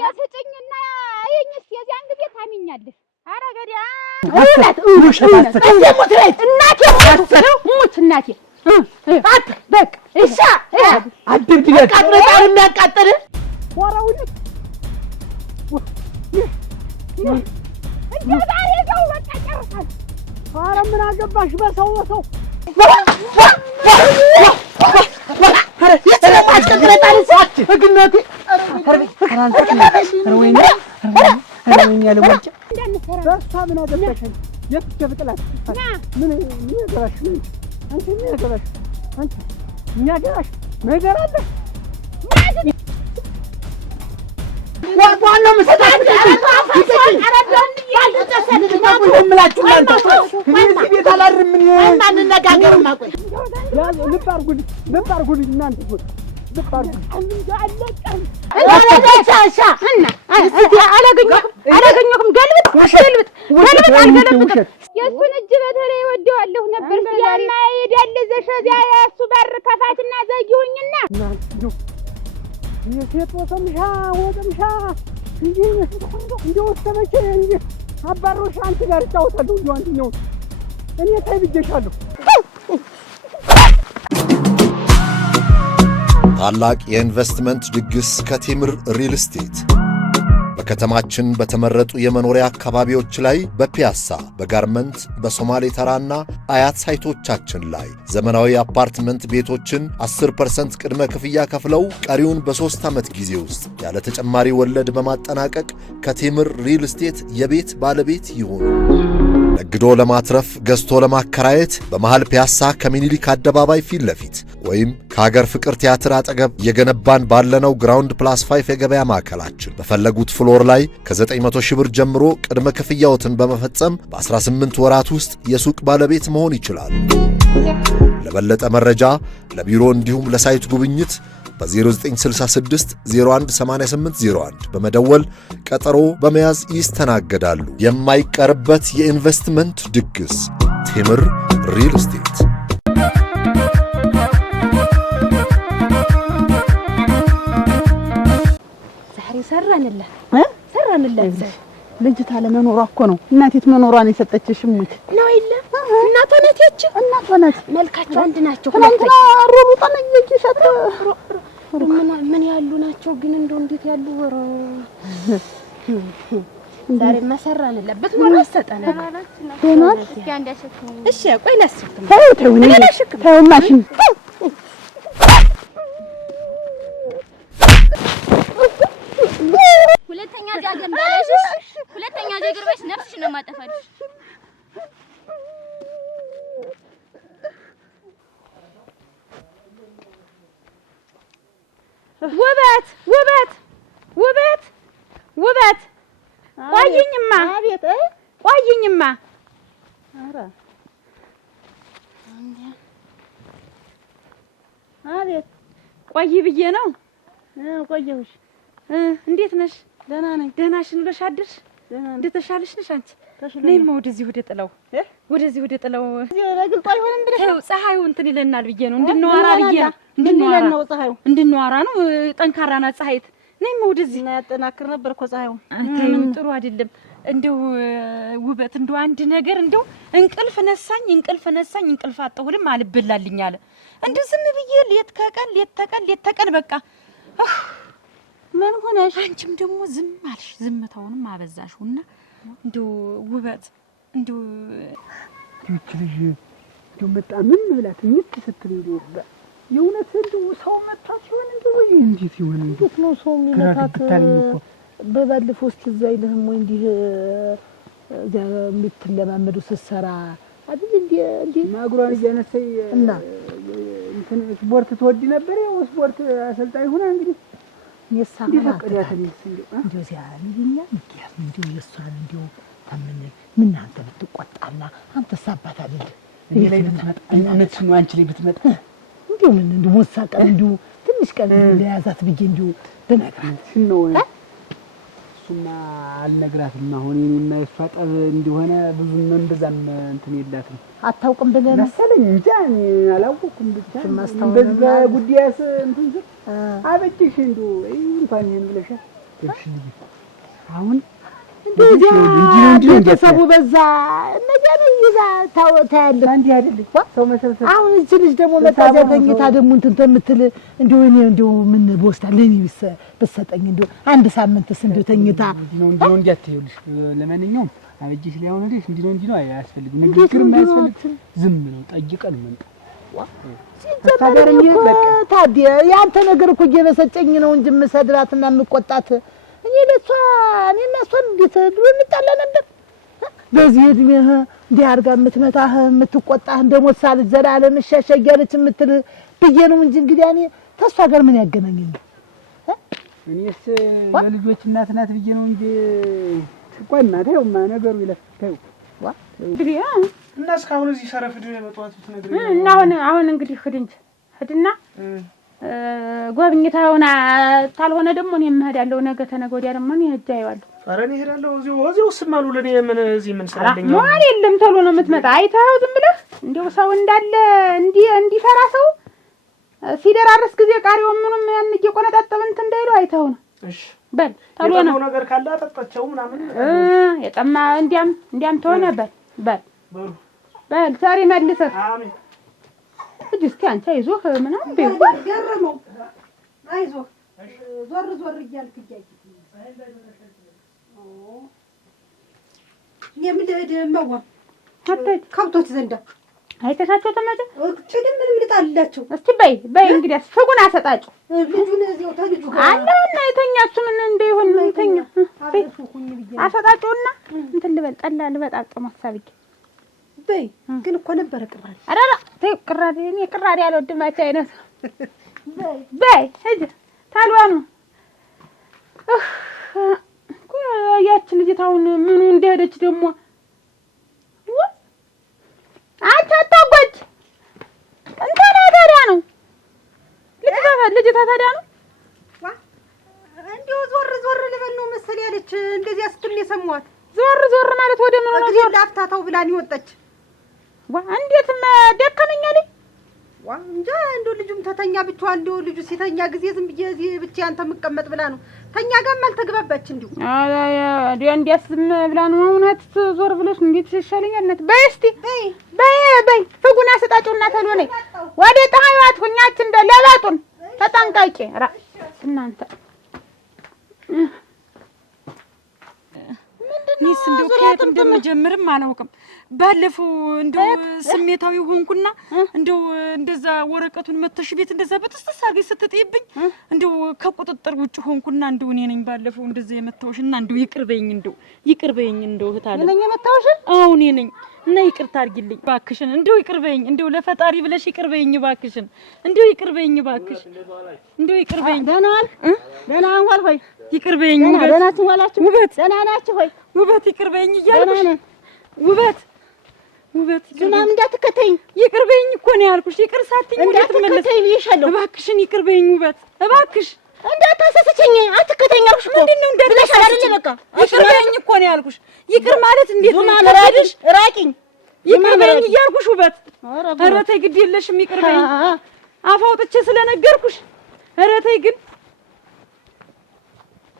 እንዴ ስጭኝና ይኝስ የዚያን ጊዜ ታሚኛለሽ ኧረ ገዲያ እናቴ ሙት እናቴ በቃ እሺ አድርግለት አጥረጣር የሚያቃጥል ወራውኝ እንዴ ዛሬ ሰው በቃ ጨርሳል ኧረ ምን አገባሽ በሰው ዋናው መሰጣት ቤት አላድርም ማንነጋገርም አቆይ ልብ አድርጉልኝ እናንተ አላገኘሁም ገልብጥ አልገለብጥም የእሱን እጅ በተለይ ወደዋለሁ ነበር ያና የዳለዘሽ እዚያ የእሱ በር ከፋትና ዘጊውኝና የሴት ወሰምሻ ወደምሻ እንጂ ወሰመቼ እንጂ አባሮሽ አንተ ጋር ጫውታለሁ እንጂ አንተኛው እኔ ታይብጀሻለሁ ታላቅ የኢንቨስትመንት ድግስ ከቴምር ሪል ስቴት በከተማችን በተመረጡ የመኖሪያ አካባቢዎች ላይ በፒያሳ በጋርመንት በሶማሌ ተራና አያት ሳይቶቻችን ላይ ዘመናዊ አፓርትመንት ቤቶችን 10% ቅድመ ክፍያ ከፍለው ቀሪውን በ3 ዓመት ጊዜ ውስጥ ያለ ተጨማሪ ወለድ በማጠናቀቅ ከቴምር ሪል ስቴት የቤት ባለቤት ይሁኑ። ነግዶ ለማትረፍ ገዝቶ ለማከራየት በመሃል ፒያሳ ከሚኒሊክ አደባባይ ፊት ለፊት ወይም ከሀገር ፍቅር ቲያትር አጠገብ የገነባን ባለነው ግራውንድ ፕላስ 5 የገበያ ማዕከላችን በፈለጉት ፍሎር ላይ ከ900 ሺህ ብር ጀምሮ ቅድመ ክፍያዎትን በመፈጸም በ18 ወራት ውስጥ የሱቅ ባለቤት መሆን ይችላል። ለበለጠ መረጃ ለቢሮ እንዲሁም ለሳይት ጉብኝት በ0966 018801 በመደወል ቀጠሮ በመያዝ ይስተናገዳሉ። የማይቀርበት የኢንቨስትመንት ድግስ ቴምር ሪል ስቴት። ዛሬ ሰራንላት ልጅታ ለመኖሯ እኮ ነው እናቴት መኖሯን የሰጠችሽ ሙት ነው አይደል እናቷ ናት ያቺ እናቷ ናት መልካቸው አንድ ናቸው ትናንትና ሮሩጣን እየኪሰተ ምን ያሉ ናቸው ግን እንደው እንዴት ያሉ ወሮ ዛሬ መሰራንላት ብትኖር አሰጠና ሆናት ያንዳሽኩ እሺ ቆይ ላስክም ተው ተው ማሽን ሁለተኛ ጃገር እንዳለሽ ሁለተኛ ጃገር ባሽ ነፍስሽ ነው ማጠፋልሽ ውበት ቆይኝማ ኧረ አቤት ቆይ ብዬ ነው ቆየሁሽ እንዴት ነሽ ደህና ነኝ ደህናሽን ብለሽ አድርሽ እንዴት ተሻለሽ ነሽ አንቺ ነይማ ወደዚህ ወደ ጥለው ለግልጧ አይሆንም ብለሽ ተው ፀሐዩ እንትን ይለናል ብዬ ነው እንድንዋራ ብዬ ነው እንድንዋራ ነው ጠንካራ ናት ፀሐይት ነይማ ወደዚህ እና ያጠናክር ነበር እኮ ፀሐዩ አንተም ጥሩ አይደለም እንደው ውበት እንደው አንድ ነገር እንደው እንቅልፍ ነሳኝ እንቅልፍ አጣሁልም አልበላልኝ አለ እንደው ዝም ብዬ ሌት ተቀን በቃ ምን ሆነሽ አንቺም ደግሞ ዝም አልሽ ዝምታውንም አበዛሽውና እንደው ውበት እንደው ትክክልሽ እንደው መጣ ምን ብላት ምት ስትል እንደው የእውነት እንደው ሰው መጣ ሲሆን እንደው ወይ እንዴት ይሆን እንዴት ነው ሰው የሚመታት በባለፈው እስኪ እዛ ይልህም ወይ እንዲህ እዛ የምትለማመዱ ስትሰራ አይደል እንዴ ማግሯን እያነሳይ እና እንትን ስፖርት ትወድ ነበር ያው ስፖርት አሰልጣኝ ሆና እንግዲህ የሳማት እንደው ዚያ ልጅኛ ምክንያት እንደው የሷን እንደው ምን አንተ ብትቆጣና አንተ ሳባት አይደል እኔ ላይ ብትመጣ እውነት ነው አንቺ ላይ ብትመጣ እንደው ምን እንደው ወሳቀን እንደው ትንሽ ቀን ለያዛት ብዬ እንደው በነግራት ነው እሱማ አልነግራትም አሁን እኔና የሷ ጠብ እንደሆነ ብዙ እንደዛም እንትን የላትም አታውቅም ብለህ መሰለኝ እንጂ አላውቅም ብቻ በዛ ጉዲያስ እንትን አበጅሽ እንደው እንኳን ይሄን ብለሽ አሁን እንደዚያ ቤተሰቡ በዛ ነገር ይዛ ታያለህ። እንዲህ አይደል ሰው መሰብሰብ። አሁን እዚህ ልጅ ደግሞ መጣዚያ ተኝታ ደግሞ እንትን ተምትል እንደው እኔ እንደው ምን ቦስታ ለኔ ብትሰጠኝ እንደው አንድ ሳምንትስ እንደው ተኝታ እንደው እንዲያትይልሽ። ለማንኛውም አበጅሽ ላይ አሁን እንዴ እንዲህ ነው አያስፈልግም። ንግግር የማያስፈልግ ዝም ነው ጠይቀን መንጣ ታዲያ ያንተ ነገር እኮ እየበሰጨኝ ነው እንጂ የምሰድራትና የምቆጣት እኔ ለሷ እኔና እሷ እንዴት ድሮ እንጣላ ነበር። በዚህ እድሜህ እንዲህ አድርጋ የምትመታህ የምትቆጣህ እንደሞት ሳልዘላለም እሻሻያለች የምትል ብዬ ነው እንጂ እንግዲህ እኔ ተሷ ጋር ምን ያገናኘኝ? እኔስ የልጆች እናት ናት ብዬ ነው እንጂ ቆይ እናቴውማ ነገሩ ይለፍታው እንግዲህ እና እስካሁን እዚህ ሰረፍዱ የመጣሁት ነገር እና አሁን እንግዲህ ሂድና ጎብኝታውና ታልሆነ ደግሞ እኔ እሄዳለሁ። ነገ ተነገ ወዲያ ደግሞ እኔ ሄጄ አየዋለሁ። ኧረ እኔ እሄዳለሁ። እዚያው ስማሉ ለኔ ምን እዚህ ምን ሰራለኝ? ማን የለም ተሎ ነው የምትመጣ። አይተኸው ዝም ብለህ እንደው ሰው እንዳለ እንዲፈራ ሰው ሲደራረስ ጊዜ ቃሪው ምንም ያን እየቆነጣጠበ እንትን እንዳይሉ አይተኸው ነው። እሺ በል ተሎ ነው ነገር ካለ አጠጣቸው ምናምን የጠማ እንዲያም ተሆነ በል ዛሬ መልሰህ አሜን። እስቲ አንተ አይዞህ ምናምን በይው ገረመው። አይዞህ ዞር እያልክ የምልህ ከብቶች ዘንዳ አይተሻቸው ተመደ ምን ልጣላቸው? እስቲ በይ እንግዲህ ፍጉን አሰጣጭው ልጁን እዚያው ተልጁ ጋር አለና የተኛ እሱ ምን እንደይሆን የተኛ አሰጣጭውና እንትን ልበል ጠላ ልበጣጥም ሐሳብኝ በይ ግን እኮ ነበር ቅራሪ። አራራ ቅራሪ እኔ ቅራሪ አልወድም አይነት በይ ሂድ ታልዋኑ ያቺ ልጅ አሁን ምኑ እንደሄደች ደግሞ አታጓጅ እንትና ታዲያ ነው ልጅ ታዲያ ነው እንዲሁ ዞር ልበል ነው መሰል ያለች እንደዚህ አስቱን የሰማዋት ዞር ማለት ወደ ምን ነው ዞር ላፍታታው ብላኝ ወጣች። እንዴት ደከመኝ አለኝ እንጃ እንደው ልጁም ተተኛ ብቻው እንደው ልጁ ሲተኛ ጊዜ ዝም ብዬ እዚህ ብቻዬን ተመቀመጥ ብላ ነው ተኛ ጋርም አልተግባባች እንዲሁ እንዲያስ ዝም ብላ ነው እውነት ዞር ብለሽ እንዴት ይሻለኛል እናት በይ እስቲ በይ ፍጉና ሰጣጩና ተሎ ነይ ወደ ፀሐይዋት ሁኛች እንደ ለባጡን ተጠንቃቂ እናንተ ምንድነው እንደው ከየት እንደምጀምርም አላውቅም። ባለፈው እንደው ስሜታዊ ሆንኩና እንደው እንደዛ ወረቀቱን መተሽ ቤት እንደዛ በተስተስ አርገሽ ስትጥይብኝ እንደው ከቁጥጥር ውጭ ሆንኩና እንደው እኔ ነኝ ባለፈው እንደዛ የመታውሽና እንደው ይቅርበኝ እንደው እህታለ እኔ የመታውሽ አዎ እኔ ነኝ እና ይቅርታ አድርጊልኝ ባክሽን እንደው ይቅርበኝ እንደው ለፈጣሪ ብለሽ ይቅርበኝ ባክሽን እንደው ይቅርበኝ ባክሽ እንደው ይቅርበኝ ደህና ዋል ሆይ ይቅርበኝ ደህናችሁ ዋላችሁ ውበት ደህና ናችሁ ሆይ ውበት ይቅርበኝ እያልኩሽ ውበት ዝናም እንዳትከተኝ ይቅርበኝ እኮ ነው ያልኩሽ። ይቅር ሳትኝ እንዳትከተኝ ይሻለው እባክሽን ይቅርበኝ ውበት እባክሽ እንዳታሰሰኝ አትከተኝ አልኩሽ እኮ ምንድነው እንደብለሻል አይደል? በቃ ይቅርበኝ እኮ ነው ያልኩሽ። ይቅር ማለት እንዴት ነው? ማለራድሽ ራቂኝ ይቅርበኝ እያልኩሽ ውበት ኧረ ተይ ግድ የለሽም ይቅርበኝ አፍ አውጥቼ ስለነገርኩሽ ኧረ ተይ ግን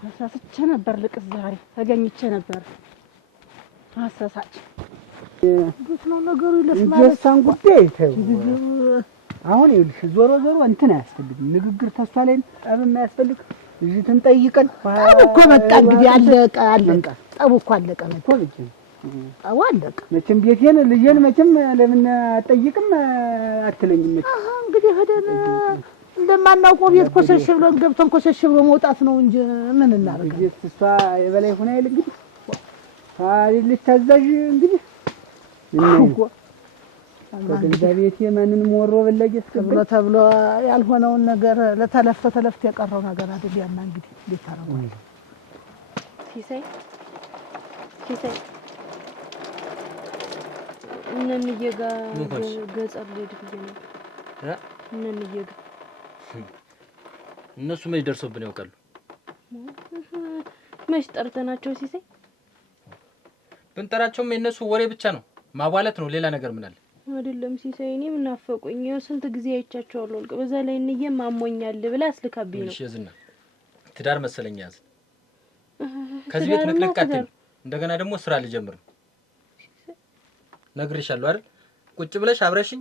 አሳስቼ ነበር ልቅስ ዛሬ ተገኝቼ ነበር አሳሳች እንዴት ነው ነገሩ? ይለፍ ማለት እየሳን ጉዳይ ተው አሁን ይልሽ ዞሮ እንትን አያስፈልግም ንግግር ተስፋ ላይ ጠብ የማያስፈልግ እዚህ ተንጠይቀን እኮ መጣ እንግዲህ አለቀ ጠቡ እኮ አለቀ ነው እኮ ልጅ ጠቡ አለቀ። መቼም ቤቴን ልጄን መቼም ለምን አትጠይቅም አትለኝም መቼም እንግዲህ ሄደን እንደማናውቀው ቤት ኮሸሽ ብሎን ገብተን ኮሸሽ ብሎ መውጣት ነው እንጂ ምን እናደርጋለን? እሷ የበላይ ሆና አይደል እንግዲህ ታሪልሽ ታዛዥ እንግዲህ እኮ ከገንዘቤት የማንንም ወሮ በለጌስ ተብሎ ያልሆነውን ነገር ለተለፍት የቀረው ነገር አይደል? ያማ እንግዲህ እንዴት ታረጋለህ? ሲሳይ እነንዬ ጋር ገጸር ልሄድ ብዬ ነው። እነንዬ ጋር እነሱ መች ደርሶብን ያውቃሉ? መች ጠርተናቸው ሲሳይ ብንጠራቸውም የእነሱ ወሬ ብቻ ነው ማባለት ነው። ሌላ ነገር ምን አለ? አይደለም ሲሳይ እኔ ምን ናፈቁኝ። ስንት ጊዜ አይቻቸዋለሁ። በዛ ላይ እንዬም አሞኛል ብላ አስልካብኝ ነው። እሺ ዝና ትዳር መሰለኝ ያዝ ከዚህ ቤት ንቅንቃቴ እንደገና ደግሞ ስራ ልጀምር ነግሬሻለሁ አይደል? ቁጭ ብለሽ አብረሽኝ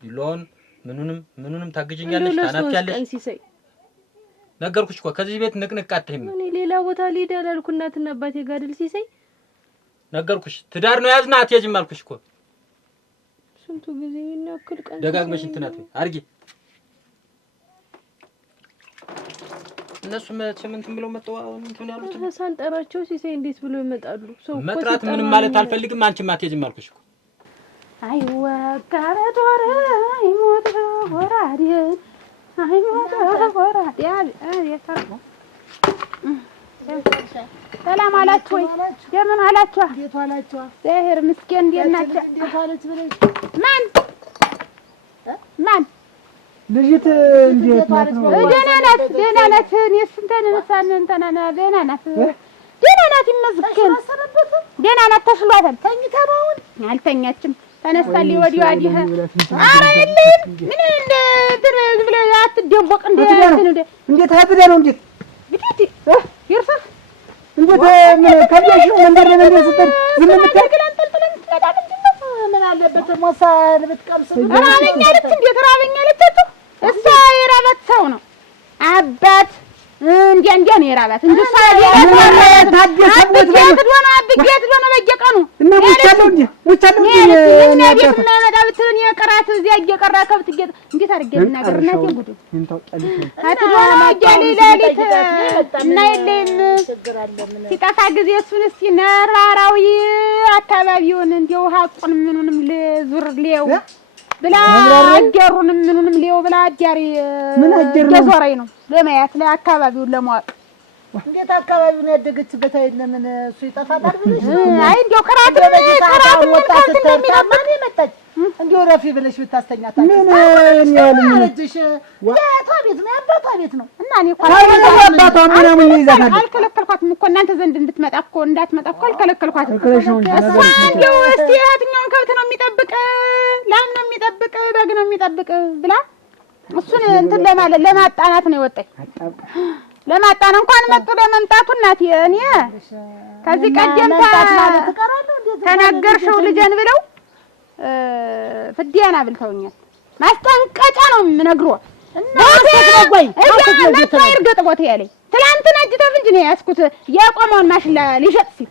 ቢሎን ምኑንም ታግጂኛለሽ ታናፍያለሽ። ነገርኩሽ እኮ ከዚህ ቤት ንቅንቃቴም እኔ ሌላ ቦታ ልሄድ አላልኩ እናትና አባቴ ጋር አይደል ሲሰይ ነገርኩሽ። ትዳር ነው ያዝና አትያዥም አልኩሽ እኮ ስንቱ ጊዜ እናክል ቀን ደጋግመሽ እንትናት አርጊ። እነሱ እንትን ብለው መጣው እንትን ያሉት ሳንጠራቸው ሲሰይ እንዴት ብሎ ይመጣሉ? ሰው መጥራት ምንም ማለት አልፈልግም። አንቺም አትሄጂም አልኩሽ እኮ። አይወጋረት ወረ አይሞት ወራዴ አይሞት ወራዴ አያታርኩ ሰላም አላችሁ ወይ? እንደምን አላችሁ? እንዴት ዋላችሁ? ዘሄር ምስኪን እንዴት ናችሁ? እንዴት ዋለች ብለሽ ማን ልጅት እንዴት ነው? ደህና ናት። እኔስ እንተና ደህና ናት ይመስገን። ደህና ናት ተሽሏታል። ተኝታ ነው አሁን? አልተኛችም። ተነስታለች ወዲያ ወዲህ። ኧረ የለም ምን ዝም ብለህ አትደቦቅ እንዴት አትደ ነው እንዴት ይርፈፍ እንዴት ምን ከያሽ መንደር ለምን ስትል ዝም የምትል ምን አለበት ሞሳ ልብትቀምስ ራበኛ ልት እንዴት ራበኛ ልትቱ እሷ የራባት ሰው ነው አባት እንዲያ ነው የራባት እንጂ እሷ ታደሰበት በየቀኑ እና ሙቻለው እኛ ቤት እናመጣ ብትልን የቀራት እዚያ እየቀራ ከብት እንዴት አድርጌ ልናገር እናቴ ጉዱ ሌሊት እና የለም ሲጠፋ ጊዜ እሱን እስኪ ነራራዊ አካባቢውን እንዲያው ሀቁን ምኑንም ልዙር ሌው ብላ አገሩንም ምኑንም ሌው ብላ አዳሪ ምን አገሩ ገዞራይ ነው ለማያት ለአካባቢውን ለማወቅ እንዴት አካባቢውን ያደገችበት አይደለም እሱ ይጠፋታል ብለሽ አይ እንዴው ቀራት ወጣት ተርታማን የመጣች እንዴው ረፊ ብለሽ ብታስተኛታ ምን ያለልሽ ያቷ ቤት ነው ያባቷ ቤት ነው እና እኔ እኮ አባቷ ምናምን ይዛታል አልከለከልኳትም እኮ እናንተ ዘንድ እንድትመጣ እኮ እንዳትመጣ እኮ አልከለከልኳትም። እንዴው እስቲ የትኛውን ከብት ነው የሚጠብቅ ላም ነው የሚጠብቅ በግ ነው የሚጠብቅ ብላ እሱን እንትን ለማጣናት ነው የወጣኝ። ለማጣን እንኳን መጡ ለመምጣቱ እናቴ እኔ ከዚህ ቀደም ተናገርሽው ልጄን ብለው ፍዲያና ብልተውኛል። ማስጠንቀጫ ነው የምነግረው እና ይርገጥ ቦታ ያለኝ ትላንትና እጅተፍ እንጂ ነው ያስኩት የቆመውን ማሽላ ሊሸጥ ሲል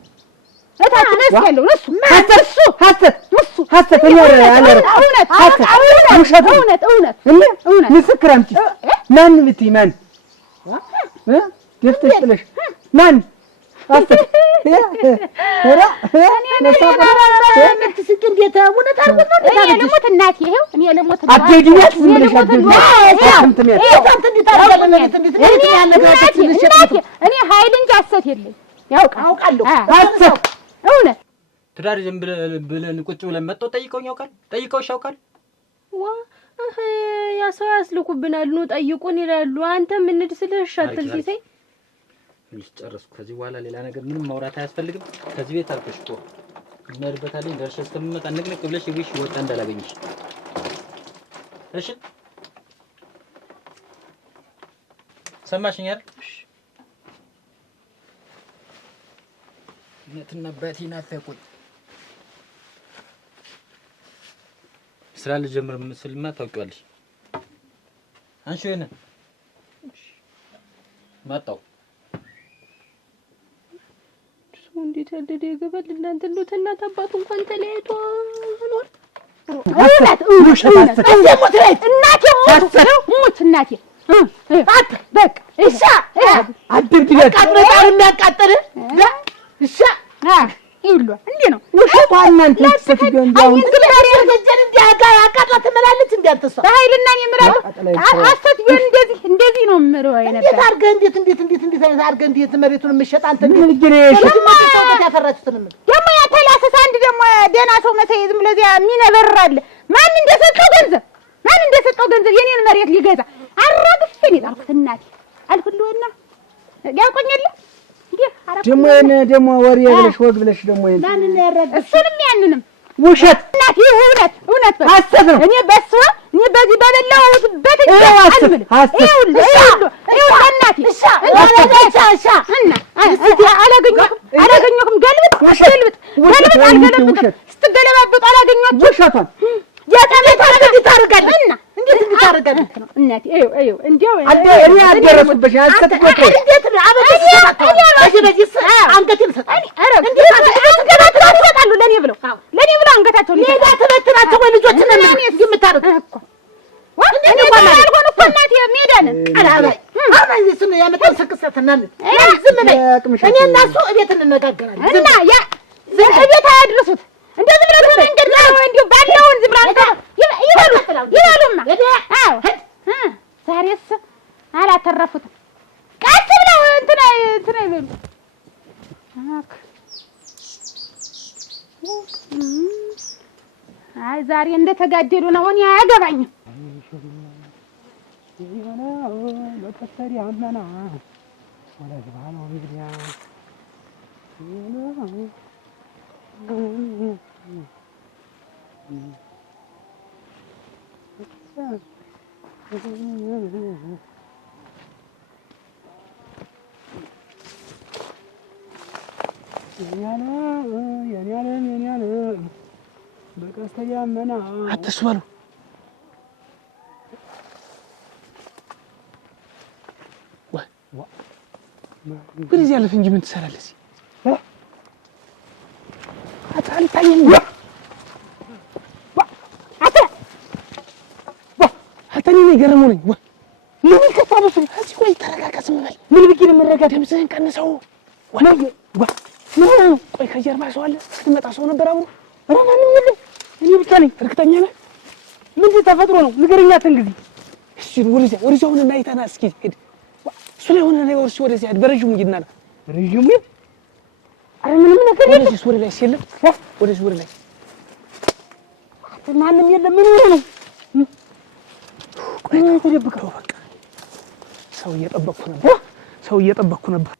እታች ነስ ያለው እሱ ሐሰት እውነት ምስክር አምጪ ማን ብትይ ማን ደፍተሽ ጥለሽ ማን ሐሰት ምትስቅ እንዴት እውነት አርጉት ነው እኔ ለሞት እናቴ ይሄው እኔ ለሞት አትሄጂኛት ዝም ብለሽ እኔ ኃይል እንጂ ሐሰት የለኝ አውቃለሁ ሐሰት እውነት ትዳር ዝም ብለን ቁጭ ብለን መጥተው ጠይቀውሽ ያውቃል? ዋ ያ ሰው ያስልኩብናል ነው ጠይቁን ይላሉ። አንተ ምን ድስልሽ አትል ሲሰይ ጨረስኩ። ከዚህ በኋላ ሌላ ነገር ምንም ማውራት አያስፈልግም። ከዚህ ቤት አልኩሽ እኮ እንሄድበታለን። ደርሼ እስከምመጣ ንቅንቅ ብለሽ ይብሽ ወጣ እንዳላገኝሽ እሺ? ሰማሽኝ አይደል? እናትና አባቴ ናፈቁኝ። ስራ ልጀምር ምስልማ ታውቂዋለሽ። አንቺ የነ መጣው እንዴት ያደደ ይገባል እናንተ እንደው እናት አባቱ እንኳን ተለያይቶ ሆኗል። እናቴ በቃ እሺ አድርግለት ቃጥረጣር የሚያቃጥል እሺ ይሉ እንዴ ነው ውሸት እናንተ ስትገኝ አሁን ግብር የገጀን እንዴ አቃጥላ ትመላለች እንዴ አትሷ በኃይልና የምራው አስተት ቢሆን እንደዚህ ነው ምረው አይነበር እንዴት አርገህ እንዴት አርገህ እንዴት መሬቱን የምትሸጥ አንተ ምን ግሬሽ ያፈራችሁትን ምን ደሞ ያተላሰስ አንድ ደሞ ደና ሰው መሰይ ዝም ብለህ የሚነበራል ማን እንደሰጠው ገንዘብ የኔን መሬት ሊገዛ አራግፈኝ ጣልኩት እናቴ አልኩልውና ያቆኛል ደሞ ወሬ ብለሽ ወግ ብለሽ ደሞ ይሄን ማን ነው ያረጋግጥ እሱንም ያንንም ውሸት እናቴ እውነት ሐሰት ነው። እኔ በዚህ በበላሁበት ሐሰት ይኸውልህ እናቴ አላገኘሁም። ገልብጥ አልገለብጥም። ስትገለባበጥ አላገኘኋቸውም። ውሸቷን እንዴት ታደርጋለህ? እንዴት እንድታደርጋለህ ነው እናቴ? እዩ እንዴው እኔ አልደረስኩብሽ። አስከትኩት እንዴት ነው አንገቴን ሰጣኝ። እንዴት አትወጣሉ? ለኔ ብለው አንገታቸውን ሌላ ተበትናቸው ወይ ልጆች ነን የምታደርግ እኮ እኔ ባልሆን እኮ እናቴ ሜዳ ነን አላባይ አሁን እዚህ ነው ያመጣው ሰክሰተናል። ዝም በይ እኔ እና እሱ እቤት እንነጋገራለን እና ያ እቤት አያድርሱት። እንደዚህ ብለው መንገድ ላይ እንዲሁ ባለውን ዝም ብለው ይበሉማ። አዎ ዛሬስ አላተረፉትም። ቀስ ብለው እንትና ይበሉ። አይ ዛሬ እንደተጋደሉ ነው። እኔ አያገባኝም። ለተሰሪ አመና ወላጅ ባለው እንግዲያ የኔ በቀስተ ደመና አትስበሉ። ወደዚህ ያለፍ እንጂ ምን ትሰራለህ እዚህ? አታልታየኝ። አታኒ ነው ገረመው ነኝ። ምን ይከታበስ? እዚህ ቆይ ተረጋጋ፣ ዝም በል። ምን ብዬ ነው የምረጋጋ? ድምፅህን ቀንሰው። ቆይ ከጀርባ ሰው አለ? ስትመጣ ሰው ነበር አብሮ? ኧረ ማንም የለም። እኔ ብቻ ነኝ። እርግጠኛ ነህ? ምንድን ተፈጥሮ ነው? ንገረኛ ተንግዚ። እሺ ወደዚያ ሆነ እና አይተና እስኪ ሂድ። እሱ ላይ ሆነ ነገር እሺ፣ ወደዚያ ሂድ። በረዥሙ ሂድና በረዥሙ ሂድ። ኧረ ምንም ነገር የለም። ወደዚህ ወደ ላይ ሲልም ወደዚህ ወደ ላይ ማንም የለም። ምን ሆነ ነው? ቆይ ተደብቀው በቃ ሰው እየጠበቅኩ ነበር።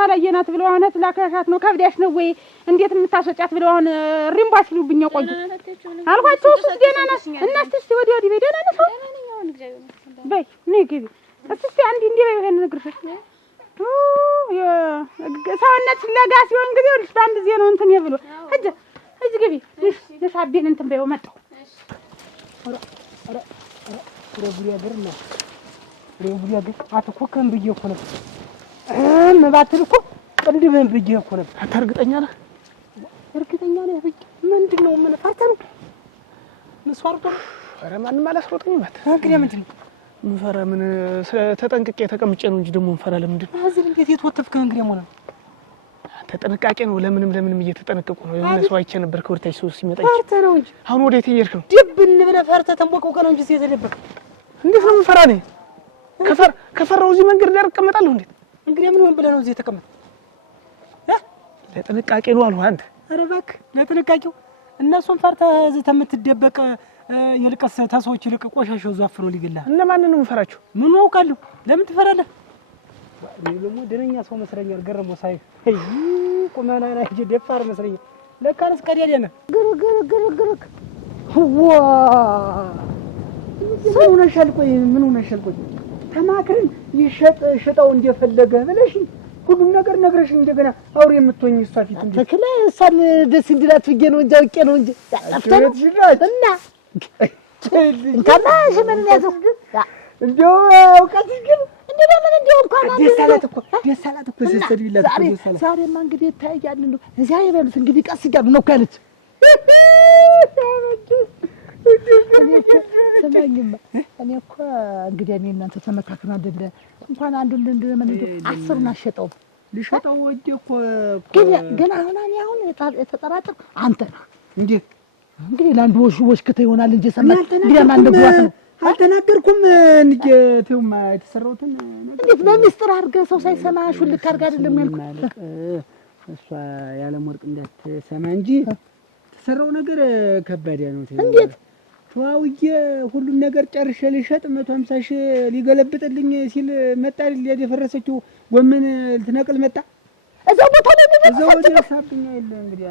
ታላየናት ብለው አሁን ስላከሻት ነው ከብዳሽ ነው ወይ እንዴት የምታስወጫት ብለው አሁን ሪምባ ሲሉብኝ ቆዩ አልኳቸው። እሱስ ደህና ናት እና እስቲ ወዲህ በይ ደህና ናት በይ ነይ ግቢ እስቲ አንዴ እንዴ በይ ይሄን ንግርሽ ሰውነት ለጋ ሲሆን ጊዜ ልጅ በአንድ ጊዜ ነው እንትን ይብሉ እጅ ግቢ ለሳቤን እንትን በይው መጣው ረቡሪያ ገርና ረቡሪያ ገር አትኮከም ብዬ እኮ ነው መባትል እኮ ቅንድብህን ብዬ እኮ ነበር። አንተ እርግጠኛ ነህ? እርግጠኛ ነህ? ምንድነው? ምን ፈርተህ ነው? መስዋዕቱ? ኧረ ማንም አላስሮጠኝም። እንግዲህ ምንድነው ምፈራ? ምን ተጠንቅቄ ተቀምጬ ነው እንጂ ደግሞ ምፈራ ለምንድን ነው? እዚህ እንዴት የተወተፍከ እንግዲህ ሞላ አንተ ጥንቃቄ ነው። ለምንም እየተጠነቀቁ ነው። የሆነ ሰው አይቼ ነበር ከወርታች ሰው ሲመጣ ፈርተህ ነው እንጂ አሁን ወዴት እየሄድክ ነው? ድብን ብለህ ፈርተህ ተንቦቀው ነው እንጂ የተደበቀ እንዴት ነው ምፈራ ነኝ? ከፈራው እዚህ መንገድ ዳር እቀመጣለሁ እንዴት? እንግዲህ ምን ሆነ ብለህ ነው እዚህ የተቀመጥክ? ለጥንቃቄ ነው አልሁ። አንተ ኧረ እባክህ ለጥንቃቄው እነሱን ፈርተህ እዚህ ተምትደበቅ ይልቅስ ተሰዎች ይልቅ ቆሻሻው ዛፍሮ ሊገላህ እነማንን ነው የምፈራቸው? ምን አውቃለሁ? ለምን ትፈራለህ? እኔ ደግሞ ደነኛ ሰው መስለኛል። ገረመው ሳይ ቁመና ላይ ደፋር መስለኛል። ለካንስ ቀዲያ ነህ። ግር ዋ ሰው ሆነሻል። ቆይ ምን ሆነሻል? ቆይ ተማክረን ይሸጠው እንደፈለገ ብለሽ ሁሉም ነገር ነግረሽ እንደገና አውሬ የምትሆኝ እሷ ፊት እንዴ ተክለ እሷን ደስ እንዲላት ብዬ ነው እንጂ አውቄ ነው እንጂ እና እንካና ሽመን ያዘው እንደው አውቀትሽ ግን እንደምን እንደው እንኳን ደስ አላት እኮ ሰሰድቢላት ዛሬማ እንግዲህ ታያያን ነው እዚያ ይበሉት እንግዲህ ቀስ ይጋር ነው ካለች ሰማኝማ እኔ እኮ እንግዲህ እኔ እናንተ ተመካክረን አይደለ እንኳን አንዱን ለምን እንደው 10ን አሸጠው ልሸጠው ወዴ እኮ ግን አሁን የተጠራጠር አንተ ነህ እንዴ እንግዲህ ለአንዱ ወሽክተ ይሆናል እንጂ ሰማት እንግዲህ ማን ነግሯት ነው አልተናገርኩም እንጂ ተውማ የተሰራውትን እንዴት በሚስጥር አድርገህ ሰው ሳይሰማ ሹልክ አድርገህ አይደለም ያልኩት እሷ ያለም ወርቅ እንዳትሰማ እንጂ የተሰራው ነገር ከባድ ነው እንዴት ተዋውዬ ሁሉን ነገር ጨርሼ ልሸጥ 150 ሺህ ሊገለብጥልኝ ሲል መጣ ሊያደፈረሰችው ጎመን ልትነቅል መጣ እዛው ቦታ ላይ እዛው ወደ ሳብኛ የለ እንግዲህ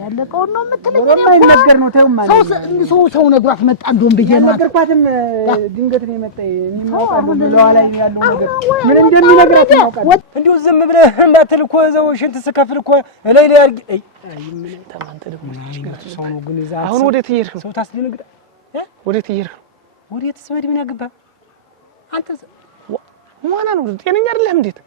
ያለቀው ነው የምትለኝ የማይነገር ነው ተውማ ሰው ነግሯት መጣ እንደውም ብዬ ነው ነገርኳትም ድንገት ነው የመጣኝ የሚማውቀው ለዋላይ ያለው ነገር ምን እንደሚነግራት ያውቃል እንዲሁ ዝም ብለህ ማተል እኮ እዛው ሽንት ስከፍል እኮ ላይ አርግ አይ ምን ተማንተ ደግሞ ሰው ነው ግን እዛ አሁን ወዴት እየሄድክ ነው ሰው ታስደነግጣ ወዴት እየሄድክ ነው ወዴት ስበድ ምን ያገባ አንተ ዋና ነው ጤነኛ አይደለም እንዴት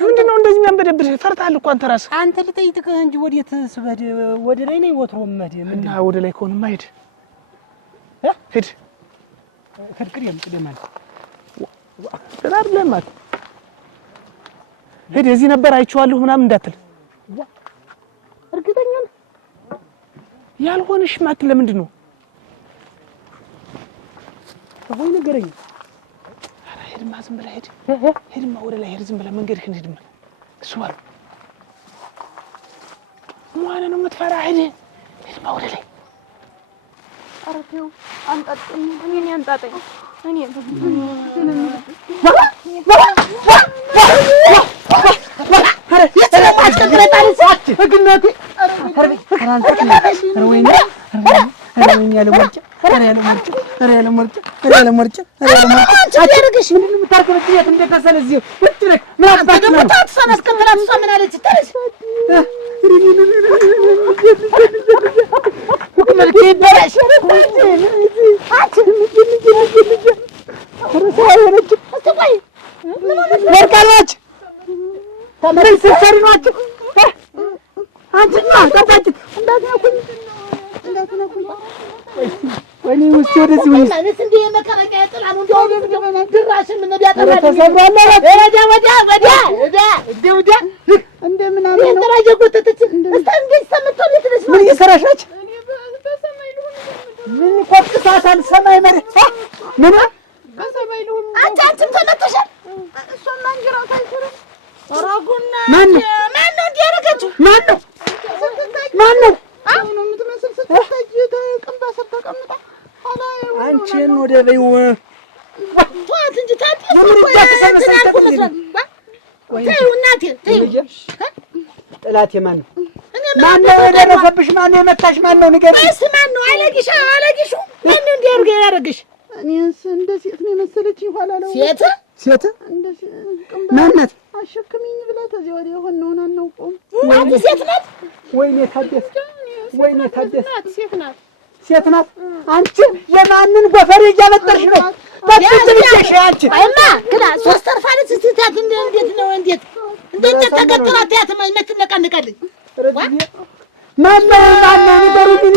ምንድነው እንደዚህ የሚያንበደብህ ፈርታል እኮ አንተ ራስህ አንተ ልጠይቅህ እንጂ ወዴት ስበድ ወደ ላይ ነው ወትሮ መድ እና ወደ ላይ ከሆነ ማይድ ሂድ ቅድም ማለት ተዳር ለማት ሂድ እዚህ ነበር አይቼዋለሁ ምናምን እንዳትል እርግጠኛ ነህ ያልሆነሽ ማት ለምንድን ነው ወይ ነገረኝ ሄድማ ዝም ብለህ ሄድ ሄድማ ወደ ላይ ሄድ ዝም ብለህ መንገድህን ሄድማ እሱ አሉ ማን ነው የምትፈራ ሄድ ሄድማ ወደ ላይ ኧረ ተው አንጣጥኝ እኔን ያንጣጠኝ እኔ ወይኔ ውስጥ ወደዚህ ወይ ማለት እንደ የመከረቂያ ጥላሙ እንደው ድራሽን ምን ቢያጠራ ወዲያ እንደምን አመነ ነው ተራጀጎተተች እንዴት ሰምተው ልትነሽ ምን እየሰራሽ ነች ምን ኮክሳታል ሰማይ መሬት ምን አንቺም ተመተሻል እሷማ እንጀራው ታይሰራ ወራጉና ማን እንዲያረጋችሁ ማን ነው አሁን የምትመስል ስትታጅ ተቀምጣ ተቀምጣ አንቺን ወደ በይው ቷት እንጂ ታጥቁ መስራት ተይው እናቴ ተይው ጥላቴ ማን ነው ማን ነው የደረሰብሽ ማን ነው የመታሽ ማን ነው ንገሪኝ እስ ማን ነው አለጊሽ ማን ነው እንዲያርገ ያረግሽ እኔስ እንደ ሴት ነው መሰለች ይኋላ ነው ሴት እንደ ማን ናት አሸክሚኝ ብላ ተዚህ ወዲያ ሆነው ነው አንቺ ሴት ናት ወይኔ ታደስ ሴት ናት አንቺ የማንን ጎፈሬ እያበጠርሽ ነው ታጥብልሽ አንቺ አይማ ግዳ ሶስት ተርፋለች ስትታት እንዴት ነው እንዴት ተቀጥራት ያተማኝ መትነቀንቀልኝ ማነው ንገሩኝ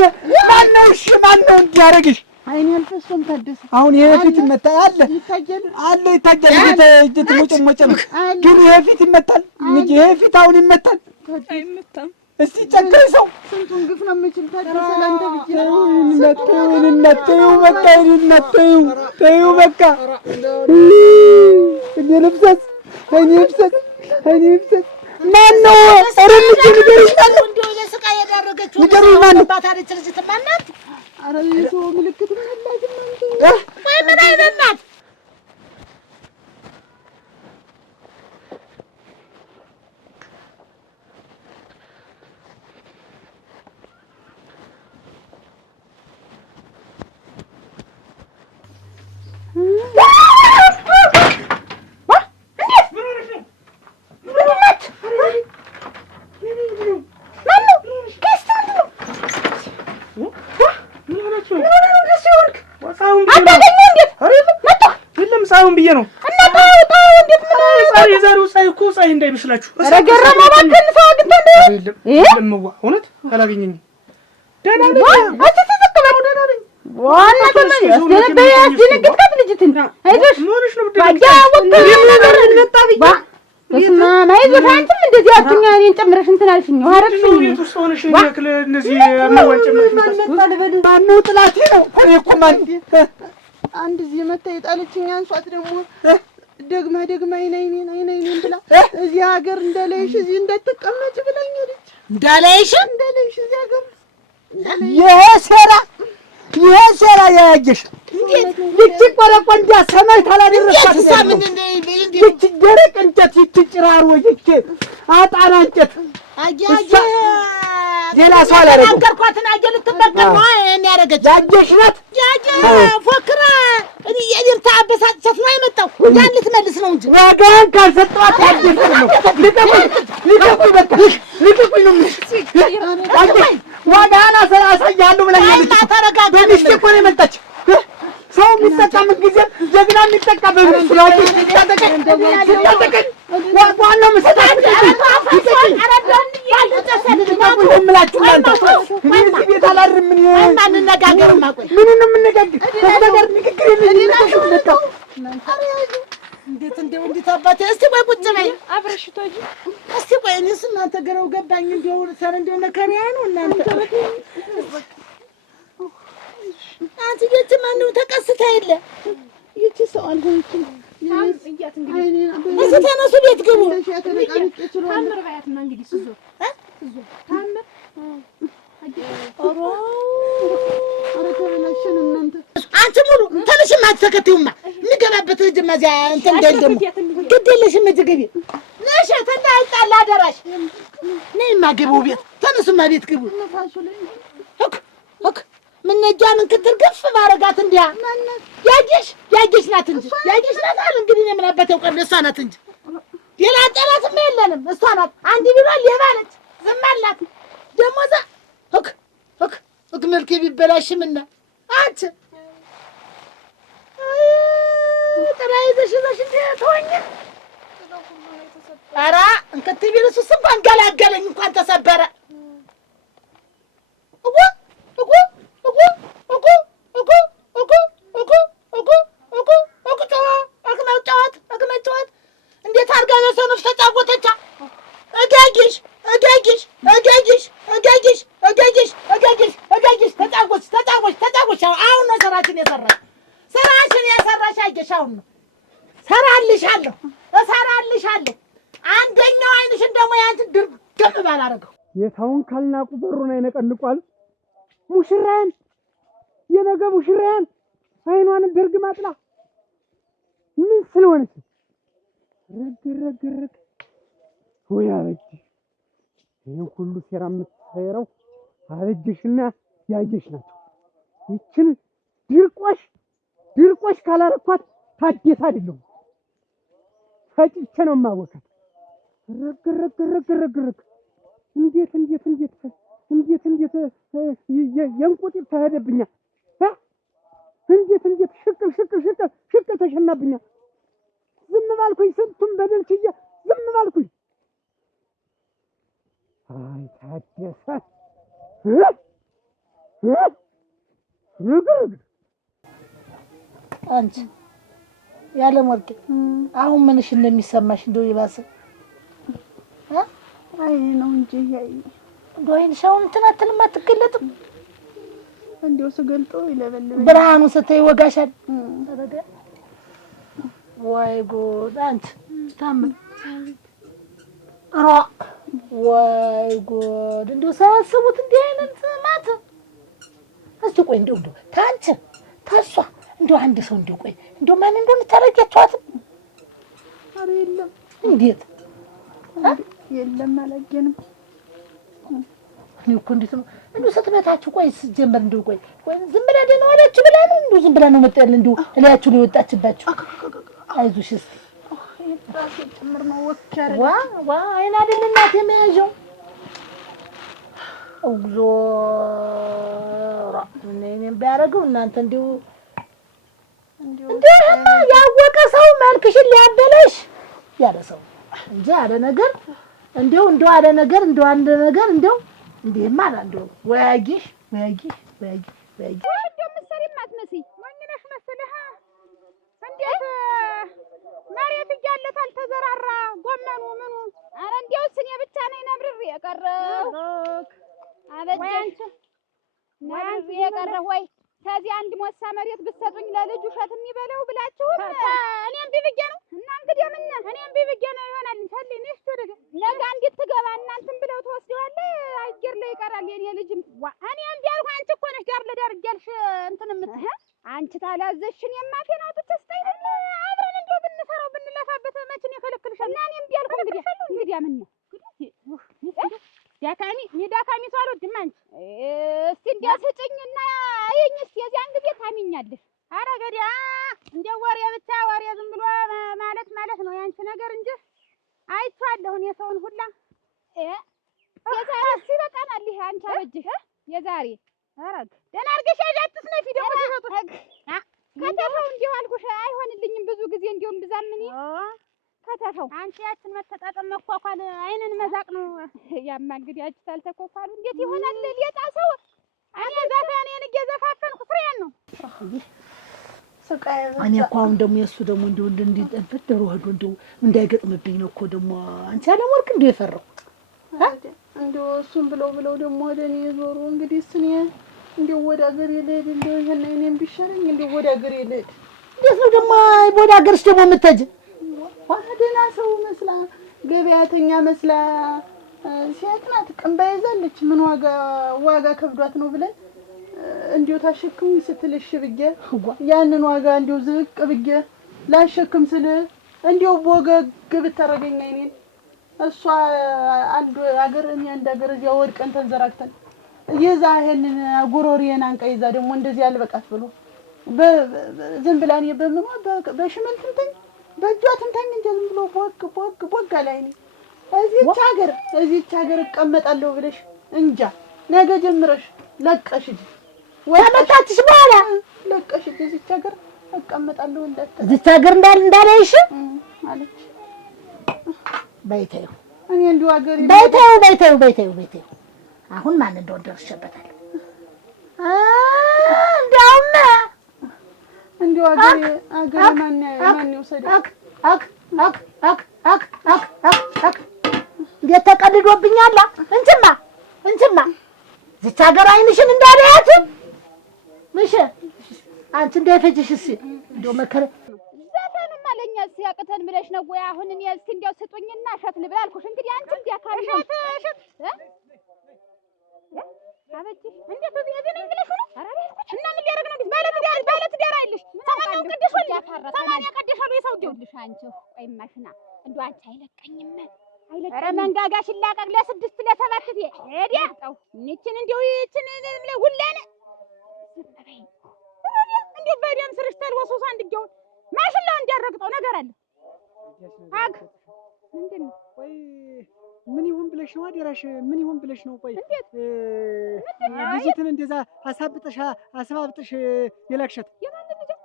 ማነው እሺ ማነው እንዲያረግሽ አይኔ አልፈሰም ታደሰ አሁን ይሄ ፊት ይመታል አለ ይታገል እጅት ሙጭም ግን ይሄ ፊት ይመታል እንጂ ይሄ ፊት አሁን ይመታል አይመታም እስቲ ጨክሪ ሰው ስንቱን ግፍ ነው የምችል ታደሰ ለአንተ ብቻ ተይው በቃ እኔ ልብሰት ማነው አረምጭ ንገሪኝ ማነው እንደው ለስቃይ ያዳረገችው ንገሪኝ ማነው ባታለች ልጅ ትማናት አረ የሰው ምልክት ምን ያላችሁ ወይ ምን አይነት ናት ሳይሆን ብዬ ነው የዛሬው ፀሐይ እኮ ፀሐይ እንዳይመስላችሁ ረገረማ ባከን ሰው አግኝቶ ለምዋ እውነት አላገኘኝም ደህና ነኝ አትተዘከለሙ ደህና ነኝ ዋና ተመኝ ያስደነበ ያስደነግጥካት ልጅትን አይዞሽ ሞንሽ ነው ባጃ ወጥቶ ነገር ብዬ በስመ አብ አይዞሽ አንቺም እንደዚህ አትኛ እኔን ጨምረሽ እንትን አልሽኝ አረግሽኝ ቤት ውስጥ ሆነሽ ያክል እነዚህ ማዋጭመሽ ማነው ጥላቴ ነው እኔ እኮ ማን አንድ እዚህ መታ የጣለችኝ አንሷት ደግሞ ደግማ አይኔን ብላ እዚህ ሀገር እንደለይሽ እዚህ እንዳትቀመጭ ብላኝ ሄደች። እንዳለይሽ እዚህ ሀገር የሰራ ያያየሽ ይቺ ቆረቆንዳ ሰማይ ታላደረሳት ይቺ ደረቅ እንጨት ይቺ ጭራሮ ይቺ አጣና እንጨት አያየ ሌላ ሰው አላደረገም። ነገርኳትን አየ ልትበቀል ነው እኔ ያደረገች ያየሽ ናት ያየ ፎክራ እኔ የድርታ አበሳጨት ነው የመጣው ያን ልትመልስ ነው እንጂ ዋጋን ካልሰጠዋት ያየሽ ነው። ልቀቁኝ በቃ ልቀቁኝ ነው ዋጋን አሳያለሁ ብለኛለች። በሚስቴ እኮ ነው የመጣች። ሰው የሚጠቃ ምን ጊዜ ጀግና የሚጠቃ በሚስቱ ነው። ሲታጠቀኝ ዋናው መሰጣት ምላችሁ እናንተ እዚህ ቤት አላድርም። ምን ማንነጋገርማ ቆይ ምን ነው የምንነጋገር? ነገር ንግግር የለኝም። እንዴት እንደው እንዲታባተ እስቲ ቆይ ቁጭ በይ አብረሽቶ እንጂ እስቲ ቆይ እኔስ እናንተ ገረው ገባኝ። እንደው ሰር እንደው መከሪያ ነው እናንተ አንቺ ቤት ማን ነው ተቀስታ የለ ይቺ ሰው አልሆነችም። እዚህ ተነሱ ቤት ግቡ። ታምር ባያትና እንግዲህ ስዞ ታምር አንቺ ሙሉ ተነሽማ ተከትዩማ እንገባበት ልጅማ እዚያ እንትን እንደም ግድ የለሽም እጅ ግቢ ነሽ ተንዳይጣላ አደራሽ ነይማ ግቡ ቤት ተነሱማ ቤት ግቡ ኦክ ምን ነጃንን ክትር ገፍ ባረጋት እንዲያ ያጌሽ ናት እንጂ ያጌሽ ናት አለ እንግዲህ እኔ ምን አባቴው ቀን እሷ ናት እንጂ ሌላ ጠላትም የለንም እሷ ናት አንድ ቢሏል የባለች ዝም አላት ደሞዛ ኦክ መልኬ ቢበላሽምና አንቺ ተራይዘሽ እንደ ተወኝ ኧረ እንከት ቢልሱ እንኳን ገላገለኝ እንኳን ተሰበረ እንዴት አድርጋ በሰኖች ተጫወተቻ እጋጊሽ ተጫወች አሁን ነው ስራሽን የሰራሽ አየሽ አሁን ነው እሰራልሻለሁ አንደኛው አይንሽን ደግሞ ያንቺን ድርግም ባላረገው የታውን ካልናቁ በሩን አይነቀንቋል ሙሽራን የነገ ሙሽራን አይኗንም ድርግም አጥላ ምን ስለሆነች ረግ ወይ አበጅ ይሄን ሁሉ ሴራ የምትሰራው አበጅሽና ያየሽ ናቸው። ይችን ድርቆሽ ካላረኳት ታዴስ አይደለም ፈጭቼ ነው የማወቃት። ረግ እንዴት የእንቁጢት ተሄደብኛል። እንዴት ሽቅል ተሸናብኛል። ዝም ባልኩኝ ስንቱን በደል ችዬ ዝም ባልኩኝ። አይ ታደሰ አንቺ ያለ ወርቅ አሁን ምንሽ እንደሚሰማሽ እንደው ይባስ አይ ነው እንጂ ዶይን ሻው እንትን አትልም አትገለጥም። እንደው ስገልጠው ይለበልበኝ ብርሃኑ ስትይ ወጋሻል። ወይ ጉድ አንቺ ታምር ወይ ጉድ እንደው ሳያስቡት እንዲህ አይነት ማት እስቲ ቆይ እንደው ታንቺ ታሷ እንደው አንድ ሰው እንደው ቆይ እንደው ማን እንደሆነ ታረጋችኋትም? ኧረ የለም። እንዴት የለም አላየንም። እኔ እኮ እንዴት ነው እንደው ስትመታችሁ ቆይ ስትጀምር እንደው ቆይ ዝም ብላ ደህና ዋላችሁ ብላ ነው እንደው ዝም ብላ ነው መጣል እንደው እላያችሁ ላይ ወጣችባችሁ። አይዞሽ እስቲ ራሴ ጭምር ነው ወከረ ዋ አይና አይደል እናቴ መያዣው ዞራ እኔም ቢያረገው እናንተ እንደው ያወቀ ሰው መልክሽን ሊያበለሽ ያለ ሰው እንጂ አለ ነገር እንደው አለ ነገር እንደው አንድ ነገር እንደው እንዴማ እንደው ወያጊሽ እንደው ምሰሪም አትመስይ ሞኝ ነሽ መሰለህ። እንዴት መሬት እያለት አልተዘራራ አንቺ የቀረህ ወይ ከዚህ አንድ ሞሳ መሬት ብትሰጡኝ ለልጅ ውሸት የሚበለው ብላችሁ እኔም ቢብጌ ነው እና እንግዲህ ምን እኔም ቢብጌ ነው ይሆናል እንፈልይ ነሽ ተደገ ነገ እንድትገባ እናንተም ብለው ተወስደዋል አየር ላይ ይቀራል የኔ ልጅም እኔም ቢያልኩ አንቺ እኮ ነሽ ዳር ለዳር እያልሽ እንትን የምትህ አንቺ ታላዘሽን የማፌን አውጥተስጠኝ አብረን እንደው ብንሰራው ብንለፋበት መችን ይከለክልሻል እና እኔም ቢያልኩ እንግዲህ ምን ነው ዳካሚ ሰው አልወድም አንቺ እስቲ እንዲያው ስጭኝና አየኝ እስቲ የዚያን ጊዜ ታሚኛለሽ ኧረ ገዲያ እንደው ወሬ ብቻ ወሬ ዝም ብሎ ማለት ነው ያንቺ ነገር እንጂ አይቼዋለሁ እኔ ሰውን ሁላ የዛሬ እስቲ በቃናል ይሄ አንቺ አበጅሽ የዛሬ አረግ ደህና አድርገሽ ያጃትስ ነው ፊደው ወጥቶ ከተፈው እንደው አልኩሽ አይሆንልኝም ብዙ ጊዜ እንደውም ብዛም ምን ከተፈው አንቺ ያችን መተጣጠም መኳኳል አይንን መዛቅ ነው ያማ እንግዲህ አንቺ ታልተኳኳሉ እንዴት ይሆናል ሊጣ ሰው እኔ ዘፈኔን እየዘፋፈንኩ ፍሬን ነው እኔ እኮ አሁን ደግሞ የእሱ ደግሞ እንደው እንዲጠብቅ ደሮ ሄዶ እንደው እንዳይገጥምብኝ ነው እኮ ደግሞ አንቺ አለወርቅ እንደው የፈራው እንደው እሱን ብለው ደግሞ ወደ እኔ ዞሩ እንግዲህ እኔ እንደው ወደ ሀገሬ ልሄድ እንደው ይሄን እኔም ቢሻለኝ እንደው ወደ ሀገሬ ልሄድ እንዴት ነው ደግሞ ወደ ሀገርሽ ደግሞ የምትሄጂ ደህና ሰው መስላ ገበያተኛ መስላ ሴት ናት ቅንባ ይዛለች ምን ዋጋ ከብዷት ነው ብለን እንዲሁ ታሸክሙኝ ስትልሽ ብዬ ያንን ዋጋ እንዲሁ ዝቅ ብዬ ላሸክም ስል እንዲሁ ቦገግ ብታረገኝ እኔን እሷ አንድ ሀገር እኔ አንድ ሀገር እዚያ ወድቀን ተንዘራግተን ይዛ ይሄንን ጉሮሬን አንቃ ይዛ ደግሞ እንደዚህ ያልበቃት ብሎ ዝም ብላ እኔ በምኗ በሽመል ትንተኝ በእጇ ትንተኝ እንጂ ዝም ብሎ ቦግ አላይ ነው እዚህች ሀገር እቀመጣለሁ ብለሽ እንጃ ነገ ጀምረሽ ለቀሽ ወጣትሽ በኋላ ለቀሽ እዚህች ሀገር እቀመጣለሁ እዚህች ሀገር እንዳለሽ አለች በይተው እኔ እንዲሁ ሀገር በይተው አሁን ማን እንደሆነ ደርሼበታል እንደውም እንዲሁ ሀገር ማን ይወሰደኝ እንዴት ተቀልዶብኛል እንችማ እዚች ሀገር አይንሽን እንዳለያት ምሽ አንቺ እንዳይፈጅሽ እስኪ እንደው መከረ ዘፈኑማ ለእኛ ሲያቅተን ብለሽ ነው ወይ አሁን እኔ እስኪ እንደው ስጡኝና እሸት ልብላ አልኩሽ እንግዲህ አንቺ እንዲያካሪ እሸት አበጂ እንዴት እዚህ ነኝ ብለሽ ነው ኧረ አልኩሽ እና ምን ሊያደርግ ነው ባለትዳር አይልሽ ሰማንያ ቀደሻሉ የሰውዬው ልሽ አንቺ ቆይማሽና እንደው አንቺ አይለቀኝም ኧረ መንጋጋሽ ይላቀቅ ለስድስት ለሰባት ሄዲያ እቺን እንደው እቺን ሁላነ እንደው በደም ስርሽ ተልወሶስ አንድየው ማሽላው እንዲያረግጠው ነገር አለ አግ ምንድን ነው ቆይ ምን ይሁን ብለሽ ነው አደራሽ ምን ይሁን ብለሽ ነው ቆይ ልጅትን እንደዛ አሳብጥሽ የላክሻት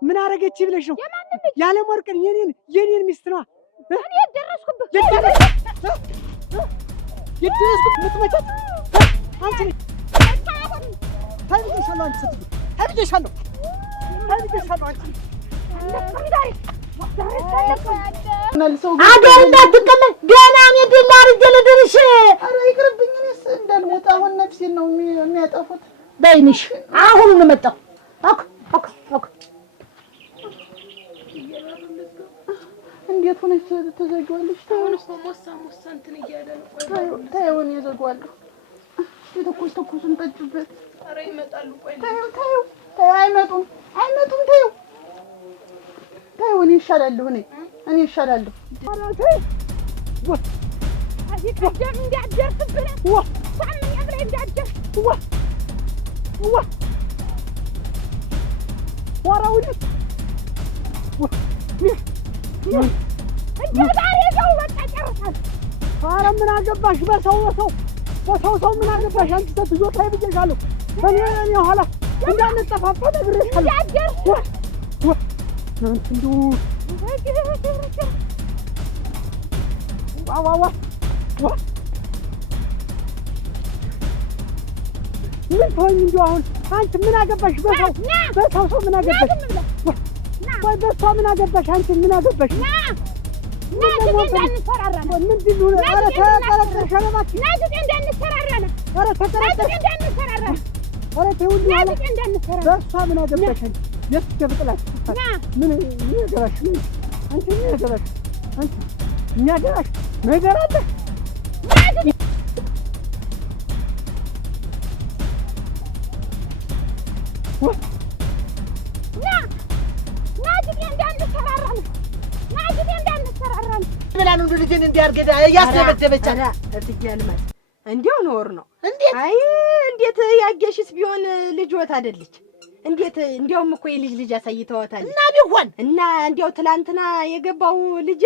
ምን አረገች ብለሽ ነው ያለም ወርቅን የኔን ሚስት ነው እኔ ደረስኩብህ የደረስኩት ምትመጫት አንቺ ታይብሻለሁ አንቺ ስትይ ታይብሻለሁ አንቺ አገር እንዳትቀመጥ ገና እኔ ድል አድርጌ ልድርሽ ኧረ ይቅርብኝ እኔስ እንዳልሞት አሁን ነፍሴን ነው የሚያጠፉት በይንሽ አሁን ነው መጣሁ እንዴት ሆነሽ ተዘጊዋለሽ? አሁን እኮ ሞሳ እንትን እያለ ነው። ተይው እኔ እዘጋዋለሁ። ትኩሱን ጠጪበት። ኧረ ይመጣሉ። ቆይ ተይው አይመጡም። ተይው እኔ እሻላለሁ። እኔ እሻላለሁ። እዚህ ቀደም እንዳትደርስብን ሳምኛ ብለህ እንዳትደርስ ወራውኝ እንደው ዛሬ ሰው በቃ ጨርሳል። ኧረ ምን አገባሽ በሰው ምን አገባሽ አንቺ ሴትዮ ተይ ብዬሻለሁ። እኔ ኋላ እንዳንጠፋፋ ነግሬሻለሁ። አንቺ እንደው ምን ትሆኝ እንደው አሁን አንቺ ምን አገባሽ በሰው ምን አገባሽ ወይ በሷ ምን አገባሽ አንቺ ምን አገባሽ እንዳንሰራራ ነው። ምንድን ነው? ኧረ ተቀለጥሽ አለማች ናዝቄ እንዳንሰራራ ነው። ኧረ ተቀለጥሽ እንዳንሰራራ ኧረ ተይው እንጂ አለ ናዝቄ እንዳንሰራራ በእሷ ምን አገባሽ? የት ገብጥላት ምን ያገባሽ? አንቺ ምን ያገባሽ? አንቺ የሚያገባሽ ነገር አለ? ብላ ነው ልጅን እንዲያርገዳ ያስደበደበቻት። እትዬ አልማዝ እንዲያው ኖር ነው። እንዴት አይ እንዴት ያየሽስ ቢሆን ልጅወት አይደለች። እንዴት እንዲያውም እኮ የልጅ አሳይተዋታል። እና ቢሆን እና እንዲያው ትላንትና የገባው ልጅ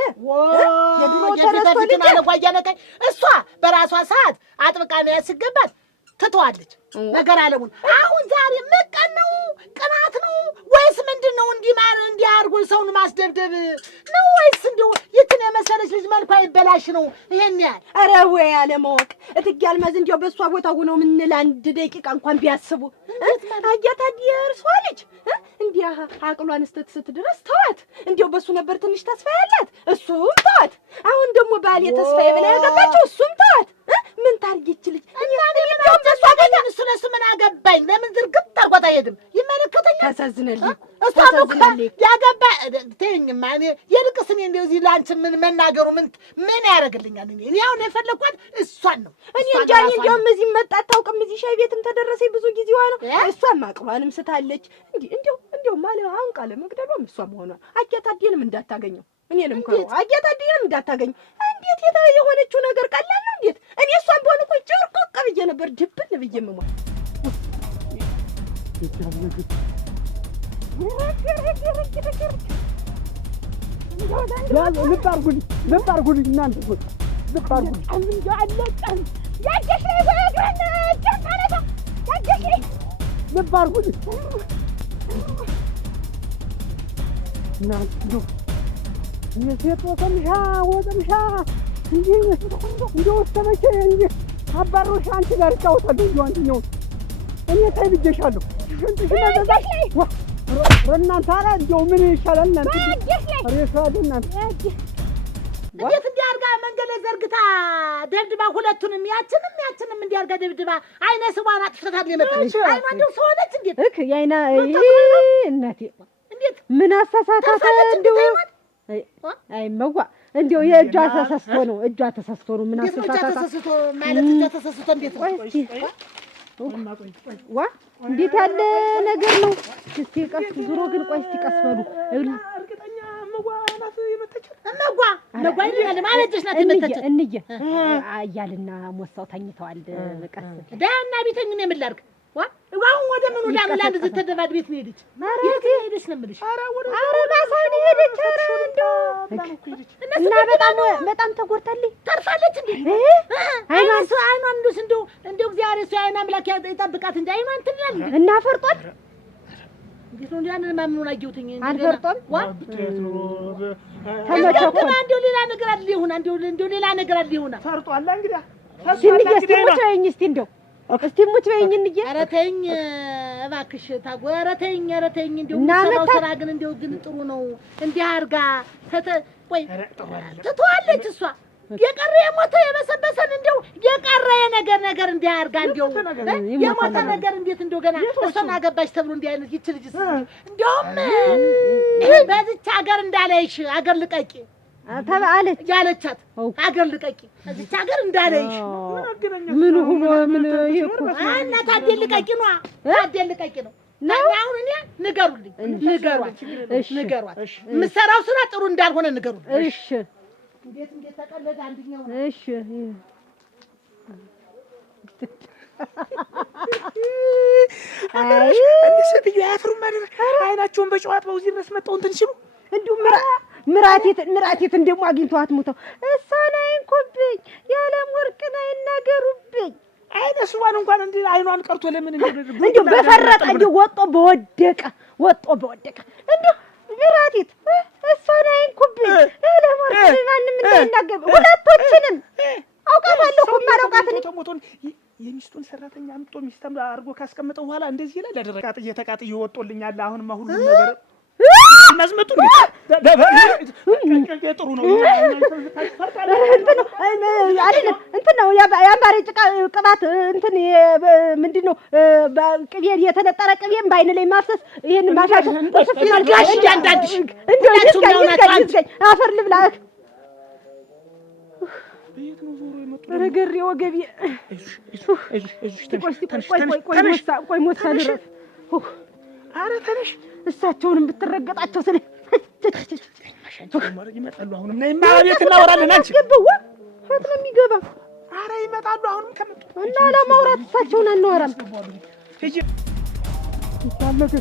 የድሮ ተረስቶ ልጅ አለጓያ ነቀይ እሷ በራሷ ሰዓት አጥብቃ ነው ያስገባት ትተዋለች ነገር አለሙን። አሁን ዛሬ መቀን ነው ቅናት ነው ወይስ ምንድን ነው? እንዲማር እንዲያርጉ ሰውን ማስደብደብ ነው ወይስ እንደው የትን የመሰለች ልጅ መልኳ ይበላሽ ነው? ይሄን ያህል ኧረ ወይ አለማወቅ እትዬ አልማዝ እንዲያው በእሷ ቦታ ሆነው ምን ለአንድ ደቂቃ እንኳን ቢያስቡ አያታ የእርሷ ልጅ እንዲያ አቅሏን ስትስት ድረስ ተዋት። እንዲያው በሱ ነበር ትንሽ ተስፋ ያላት እሱም ተዋት። አሁን ደግሞ ባሌ ተስፋዬ ብላ ያገባቸው እሱም ተዋት። ምን ታርጊች ልጅ እሷ ገኘን እሱ ለሱ ምን አገባኝ? ለምን ዝርግት አርጓት አይሄድም? ይመለከተኛል። ታሳዝነልኝ እሷ ያገባ ተይኝማ። እኔ የልቅስ እኔ እንደዚህ ለአንቺ ምን መናገሩ ምን ያደርግልኛል? እኔ አሁን የፈለኳት እሷን ነው። እኔ እንጃ እኔ እንዲያውም እዚህ መጣ አታውቅም። እዚህ ሻይ ቤትም ተደረሰኝ ብዙ ጊዜዋ ነው። እሷም አቅሏንም ስታለች። እንዲያው ማለት አሁን ቃለ መግደሏም እሷ መሆኗ አያታዴንም እንዳታገኘው እኔንም ከሩ አያታዴንም እንዳታገኘው። እንዴት የሆነችው ነገር ቀላል ነው? እንዴት እኔ እሷን በሆነ እኮ ጭርቆቅ ብዬ ነበር ድብን ብዬ የምሟል። ልብ አድርጉልኝ እናንተ ልብ አድርጉልኝ። ልብ አድርጉልኝ እናንተ የሴት ወሰምሻ እንዲህ ወሰመቼ እንዲህ አባሮሽ አንቺ ጋር እጫወታለሁ። እንዲሁ አንቺኛውን እኔ ታይ ብዬሻለሁ። ሽንጥሽና ዘዛሽ እናንተ አላ እንዲያው ምን ይሻላል እናንተ ሬሳል እናንተ እንዴት እንዲያርጋ መንገድ ዘርግታ ደብድባ ሁለቱንም ያችንም እንዲያርጋ ደብድባ አይነ ስዋን አጥፍታታል። የመጣች አይኗ እንደው ሰውነች እንዴት እክ ያይና እናቴ እንዴት ምን አሳሳታት እንደው አይ መዋ እንዴው የእጇ ተሰስቶ ነው ምን አሳሳታት ተሰስቶ ማለት እጇ ተሰስቶ እንዴት ነው? ዋ እንዴት ያለ ነገር ነው? እስቲ ቀስ ዙሮ ግን ቆይ እስቲ ቀስ በሉ እርግጠኛ መዋ ናት የመተች መጓ ይላል ማለትሽ ናት የመተች እንየ አያልና ሞሳው ተኝተዋል። ቀስ ዳና ቢተኝ ነው የምላርክ ዋው ወደ ምን ወደ አምላንድ ዝተደባድ ቤት ነው ሄደች የት ሄደች ነው የምልሽ? ኧረ ባሳኒ ሄደች። እና በጣም ተጎድታለች ተርፋለች እንዴ? አይኗን እንደው እግዚአብሔር እሱ አይኗ አምላክ ይጠብቃት እንጂ አይኗን ትላል እና ፈርጧል። እንዴት ነው ያን ማምኑን አየሁትኝ አልፈርጧል። እንደው ሌላ ነገር አለ ይሁን እንደው ሌላ ነገር አለ ይሁን ፈርጧል። እንግዲህ እስቲ ሙች በይኝ እንጂ ኧረ ተይኝ እባክሽ ታጎ ኧረ ተይኝ እንደው ሰራው ስራ ግን እንደው ግን ጥሩ ነው። እንዲህ አርጋ ወይ ትተዋለች እሷ የቀረ የሞተ የበሰበሰን እንደው የቀረ ነገር እንዲህ አርጋ እንደው የሞተ ነገር እንዴት እንደው ገና እሷን አገባሽ ተብሎ እንዲህ አይነት ይች ልጅ እንደውም በዚች ሀገር እንዳለይሽ አገር ልቀቂ ተባለች ያለቻት አገር ልቀቂ እዚች ሀገር እንዳለይሽ ምን ሆኖ ምን ይኩ እና ታደል ልቀቂ ነው አሁን እኔ ንገሩልኝ ንገሯት የምትሰራው ስራ ጥሩ እንዳልሆነ ንገሩልኝ። እሺ እንዴት ተቀለደ አንደኛው እሺ አይ እንዴት ያፍሩም ማለት አይናቸውን በጨዋት በውዚህ ድረስ መጣው እንትን ሲሉ እንዲሁ ምራቴት እንደሞ አግኝቷት ሞተው እሷን አይንኩብኝ ያለም ወርቅና ይናገሩብኝ አይነ ስዋን እንኳን እንዴ አይኗን ቀርቶ ለምን እንዴ በፈረጠ እንዴ ወጦ በወደቀ እንዴ ምራቴት እሷን አይንኩብኝ ያለም ወርቅና ማንም እንዳይናገር ሁለቶችንም አውቃታለሁ እኮ ማለውቃት ነው ተሞቶን የሚስቱን ሰራተኛ አምጦ ሚስተም አርጎ ካስቀመጠው በኋላ እንደዚህ ይላል። ያደረቃት እየተቃጥ ይወጣልኛል። አሁንማ ሁሉ ነገር እናስመጡ ጥሩ ነው። እንትን ነው የአምባሬ ጭቃ ቅባት እንትን ምንድን ነው ቅቤ የተነጠረ ቅቤም በአይን ላይ ማፍሰስ ይሄን ማሻሽ ጋሽ አንዳንድሽ አፈር ልብላህ ረገሬ ወገቤ ቆይ ሞት ሳልረፍ ኧረ ተነሽ እሳቸውንም ብትረገጣቸው ስለ ይመጣሉ። አሁንም ነይማ ቤት እናወራለን። አንቺ ፈት ነው የሚገባ። ኧረ ይመጣሉ። አሁንም ከመጡ እና ለማውራት እሳቸውን አናወራም። ሂጂ ይታለከ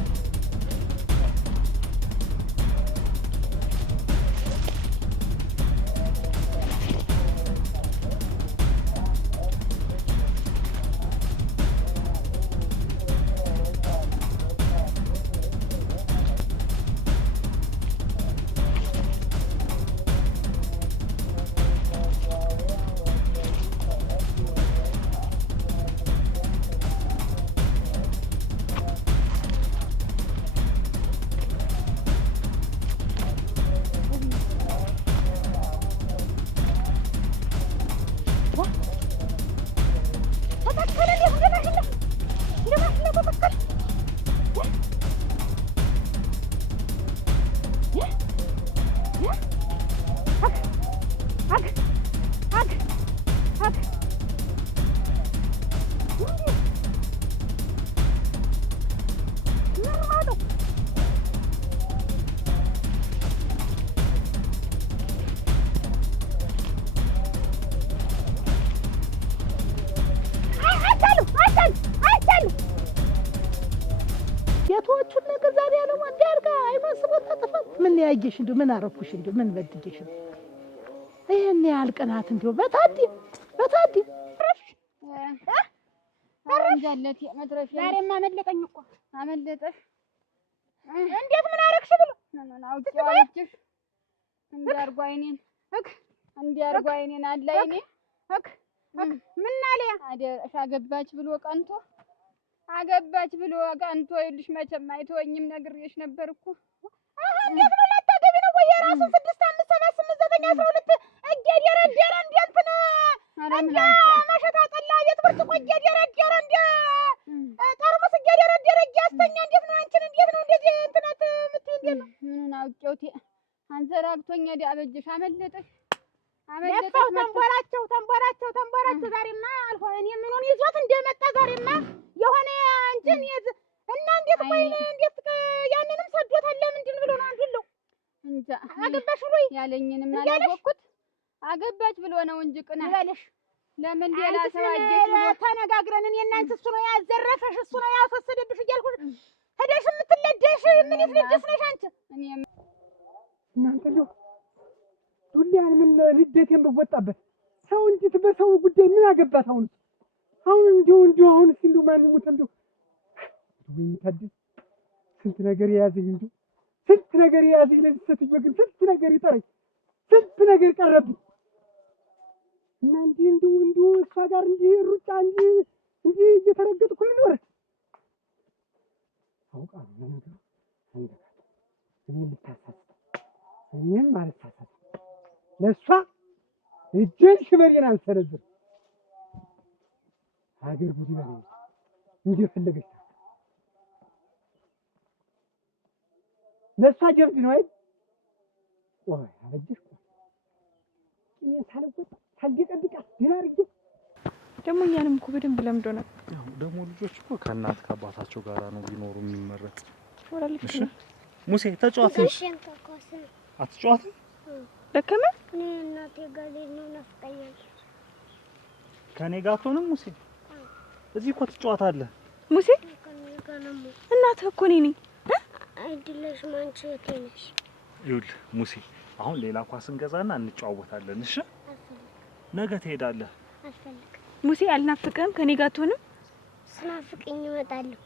የቶቹን ነገር ዛሬ ያለው እንዲያርጋ አይማስቦት ተጥፋት ምን ያየሽ እንደው ምን አረኩሽ እንደው ምን በድጌሽ ይሄን ያህል ቀናት እንደው በታዲ አረንጃለት መድረሻ ዛሬማ አመለጠኝ እኮ አመለጠሽ። እንዴት ምን አረክሽ ብሎ አውጪዋለሽ እንዲያርጓ አይኔን አለ አይኔ ምን አለያ አገባች ብሎ ቀንቶ ይልሽ መቼም አይተወኝም ነግሬሽ ነበር እኮ። እንዴት ነው ላታገቢ ነው ወይ? የራሱ 6 5 7 8 9 12 እየደረደረ እንዴ እንደ መሸታ ጠላ ቤት ብርጭቆ እየደረደረ እንደ ጠርሙስ እየደረደረ እያስተኛ እንዴት ነው አንቺን እንዴት ነው እንደዚህ እንትናት የምትይ እንዴት ነው? ምኑን አውቄውት አንዘራግቶኝ አበጀሽ አመለጠሽ ተንቦራቸው ዛሬማ አልሆነ እኔ ምኑን ይዞት እንደመጣ ዛሬማ የሆነ እንትን እና እንዴት ቆይ እንዴት ያንንም ሰዶታል ለምንድን ብሎ ነው አንዱለው እንጃ አገባሽ ብሎ ያለኝንም አላወቅኩት አገባች ብሎ ነው እንጂ ቅና ይበልሽ ለምን ሌላ ሰው አየሽ ተነጋግረን እኔ እና አንቺ እሱ ነው ያዘረፈሽ እሱ ነው ያፈሰደብሽ እያልኩሽ ሄደሽ የምትለደሽ ምን ይፍልጅስ ነሽ አንቺ እኔ እናንተ ነው ዱሊያን ምን ልደቴን በወጣበት ሰው እንዴት በሰው ጉዳይ ምን አገባት? አሁን እንዲሁ አሁን ሲሉ ማን ይሙት እንዲሁ ወይ ታድስ ስንት ነገር የያዘኝ ለዚህ ሴትዮ ግን ስንት ነገር ይጠረኝ ስንት ነገር ቀረብኝ እና እንዲሁ እሷ ጋር እንዲህ ሩጫ እንዲህ እየተረገጥኩ ልኖር አውቃለሁ ነገር እኔም አልሳሳት ለእሷ እጄን ሽመሬን አልሰነዝርም። ሀገር ጉድ ይበለኝ እንደፈለገች ለእሷ ጀብድ ነው አይደል? ወይ አበጀሽ እኔ ሳልወጣ ሳልደቀድቃት ደህና አድርጌ ደግሞ እኛንም እኮ በደንብ ለምዶናል። ደግሞ ልጆች እኮ ከእናት ከአባታቸው ጋር ነው ቢኖሩ የሚመረጥ። እሺ ሙሴ ተጫዋት። አትጫዋትም? ደከመ እኔ እናቴ ጋር ነው ናፍቀኛል። ከኔ ጋር አትሆንም ሙሴ? እዚህ እኮ ትጫዋታለህ ሙሴ። እናትህ እኮ ነኝ አይደለሽ ማንቺ ተነሽ። ይኸውልህ ሙሴ አሁን ሌላ ኳስ እንገዛና እንጫወታለን። እሺ ነገ ትሄዳለህ። አልፈልግም ሙሴ። አልናፍቅህም? ከኔ ጋር አትሆንም? ስናፍቅኝ እመጣለሁ።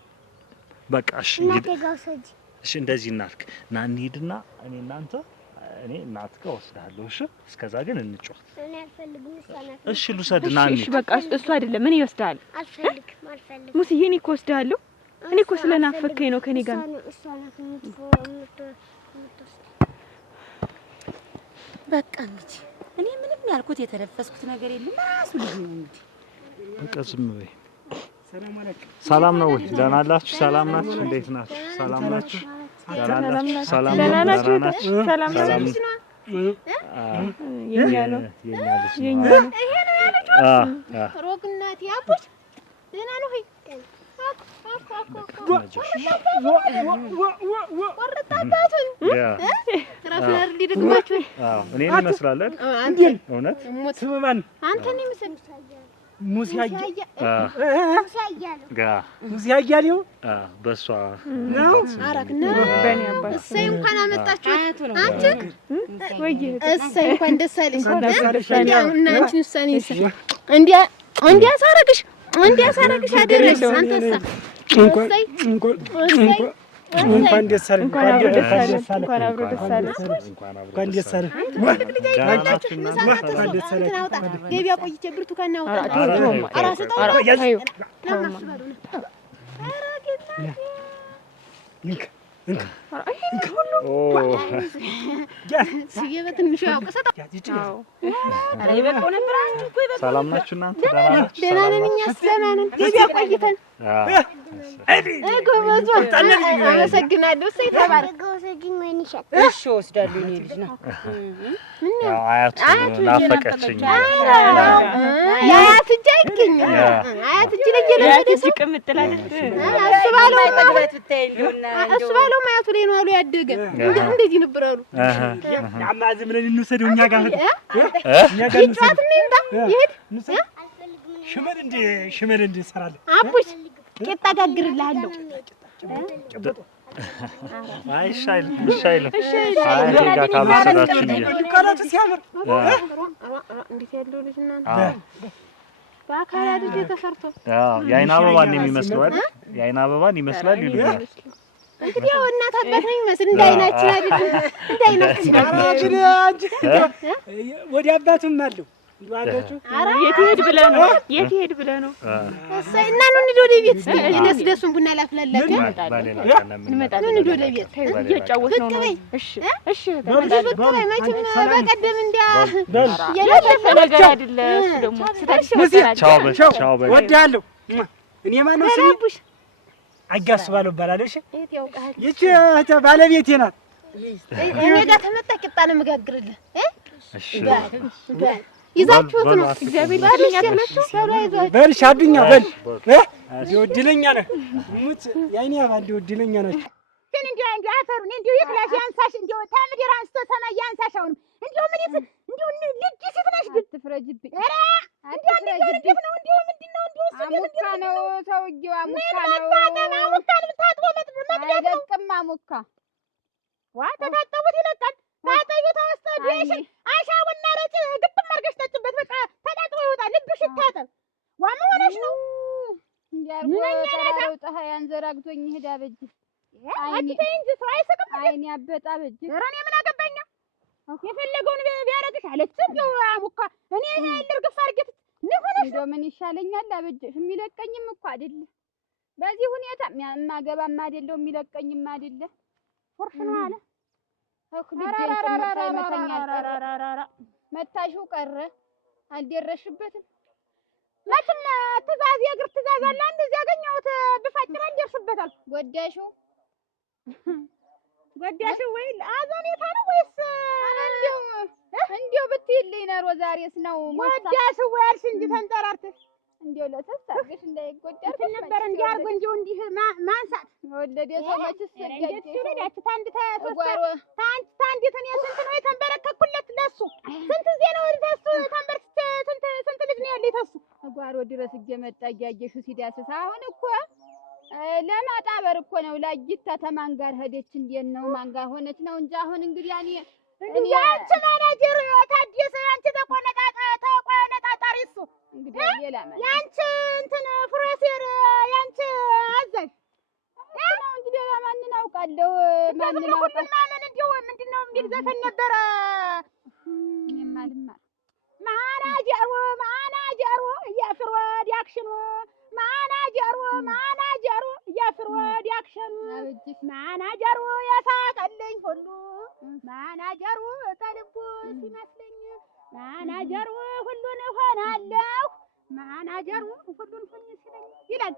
በቃ እሺ እናቴ ጋር ሰጂ። እሺ እንደዚህ እናድርግ። ና እንሂድና እኔ እናት ጋር ወስዳለሁ። እሺ እስከዛ ግን እንጫወት። እኔ አልፈልግም እሷ። እሺ ልውሰድ ና እንሂድ። እሺ በቃ እሱ አይደለም ምን ይወስዳል? አልፈልግም ሙሴ። እኔ እኮ ወስዳለሁ። እኔ እኮ ስለናፈከኝ ነው ከኔ ጋር በቃ እንግዲህ እኔ ምንም ያልኩት የተነፈስኩት ነገር የለም። ራሱ ልጅ ነው እንግዲህ በቃ ዝም በይ። ሰላም ነው ወይ? ደህና ናችሁ? ሰላም ናችሁ? እንዴት ናችሁ? ሰላም ናችሁ? ሰላም ናችሁ? ሰላም ናችሁ? የኛ ነው የኛ ነው። ይሄ ነው ያለችው ሮግናት ያቡሽ ደህና ነው ሆይ ወርጣታቱን ትራፍላር ሊደግማችሁ እኔን ይመስላል አይደል? እውነት ስምማን አንተን ይመስል ሙሴ አያሌው በሷ ነው አራክና በእኔ አባት እሰይ እንኳን አመጣችሁ አንቺ ወይ እሰይ እንኳን ደስ አለሽ እና አንቺ ንሳኔ እንዲያ ሳረግሽ አደረሽ አንተሳ እንኳን ደስ አለሽ እንኳን አብሮ ደስ አለሽ እንኳን ደስ አለሽ ገቢያ ቆይቼ ብርቱካን አውጣ አራስ ጣው ሰላም ናችሁ እናንተ? ደህና ነን እኛስ ደህና ነን። ገቢያ ቆይተን ጎበዞ አመሰግናለሁ። እሰይ ተባረክ። እሺ ወስዳለሁ እኔ ልጅ ነው አያቱ ናፈቀችኝ። አያት እጅ አይገኝም። አያት እጅ ላይ የለበደ ቅምጥል አይደል? እሱ ባለው ማያቱ ላይ ነው አሉ ያደገ እንደዚህ ነበር አሉ። ያማ ዝም ብለን እንውሰደው እኛ ጋር ይጫት ነው ይምጣ ይሄድ ሽመል እንደ ሰራለ አቡሽ ቄጣ ጋግርልሃለሁ። አይሻል አይ ጋ ካልወሰዳችሁ ቃላቱ ሲያምር እንዴት ያለው ልጅ እናንተ በአካል ልጅ ተሰርቶ የአይን አበባን የሚመስለው አይደል? የአይን አበባን ይመስላል ይሉኛል። እንግዲህ ያው እናት አባት ነው የሚመስል እንዳይናችን አይደል? እንዳይናችን ወዲ አባቱም አለው እንዴ የት ሄድ ብለህ ነው? እሰይ እና ነው እንዴ ወደ ቤት እነስ ደሱን ቡና ላፍላላችሁ እንመጣለን። እንዴ ወደ ቤት እየጫወት ነው። እሺ በቀደም እንዲያ ያለፈ ነገር አይደለ። እሱ ደግሞ ቻው በል ወዳለሁ። እኔ ማነው ስሚ? አጋስ ባለው ባላለሁ። እሺ ይቺ ባለቤቴ ናት። እኔ ጋር ተመጣ ቂጣ ነው የምጋግርልህ። እሺ ይዛችሁት ነው እግዚአብሔር ያድኛችሁ። በል ሻዱኛ በል ይወድለኛ ነህ ሙት ያይኔ አባንዲ ይወድለኛ ነህ። ግን እንዴ አፈሩን እንዴ ይክላሽ ያንሳሽ እንዴ ታምድር አንስቶ ሰማይ ያንሳሽ። አሁን እንዴ ምን ይስ እንዴ ልጅ ስትነሽ ግን ትፍረጅብኝ። ኧረ እንዴ ልጅ ነው እንዴ ምንድነው እንዴ አሙካ ነው ሰውዬው አሙካ ነው አሙካን ታጥቦ አይለቅም። አሙካ ዋ ተታጠቡት ይለቃል። ታጠዩ ተወስተዱ እሺ አሻውና ረጭ ግጥም አድርገሽ ጠጭበት። በቃ ተጣጥቦ ይወጣል። ልብሽ ይታጠብ። ዋ ምን ሆነሽ ነው እንዴ ተራራው ፀሐይ አንዘራግቶኝ ሄዳ በጅ አይኔ እንጂ ሰው አይስቅም። አይኔ አበጣ በጅ ኧረ እኔ ምን አገባኝ? የፈለገውን ቢያረግሽ አለች እንደው አሙካ እኔ ልርግፍ አድርጌት ምን ሆነሽ እንደው ምን ይሻለኛል? አበጅሽ የሚለቀኝም እኮ አይደለ በዚህ ሁኔታ ማገባም አይደለው የሚለቀኝም አይደለ ፎርሽ ነው አለ መታሽው ቀረ አልደረሽበትም። መቼም ትእዛዝ የእግር ትእዛዝ አለ። አንድ እዚህ ያገኘሁት ብፋጭራ እንደርስበታል። ጎዳሽው ወይ አዛኔታ ነው ወይስ እንዲያው ብትይልኝ ነው ዛሬስ ነው ጎዳሽው ወይ አልሽ እንጂ ተንጠራርተሽ እንዲያው ለተሳርገሽ እንዳይጎዳሽ ነበር እንዲያርጎ እንዲው እንዲህ ማንሳት ወለደ ሰው መችስ እንደዚህ ታንድ ተሶስት ታንድ ተኔ ስንት ነው የተንበረከኩለት ለሱ ስንት ጊዜ ነው ተሱ ተንበርክቼ ስንት ልጅ ነው ያለኝ ተሱ ጓሮ ድረስ እየመጣ እያየሽ ሲዳስስ አሁን እኮ ለማጣበር እኮ ነው ላይታ ተማን ጋር ሄደች እንዴት ነው ማን ጋር ሆነች ነው እንጂ አሁን እንግዲህ እኔ አንቺ ማናጀር ታዲስ አንቺ ተቆነጣጣሪ እሱ እንግዲህ የላማ ያንቺ እንትን ፍሮሴር ያንቺ አዛዥ ነው እንጂ ሌላ ማንን አውቃለሁ? ማንን አውቃለሁ? ማንን እንደው ምንድነው የሚል ዘፈን ነበረ የማልማ ማናጀሩ የፍሮድ ያክሽኑ ማናጀሩ የፍሮድ አበጅሽ ማናጀሩ ያሳቀልኝ ሁሉ ማናጀሩ ተልቡ ሲመስለኝ ማናጀሩ ሁሉን እሆናለሁ ማናጀሩ ሁሉን ሁኝ ሲለኝ ይላል።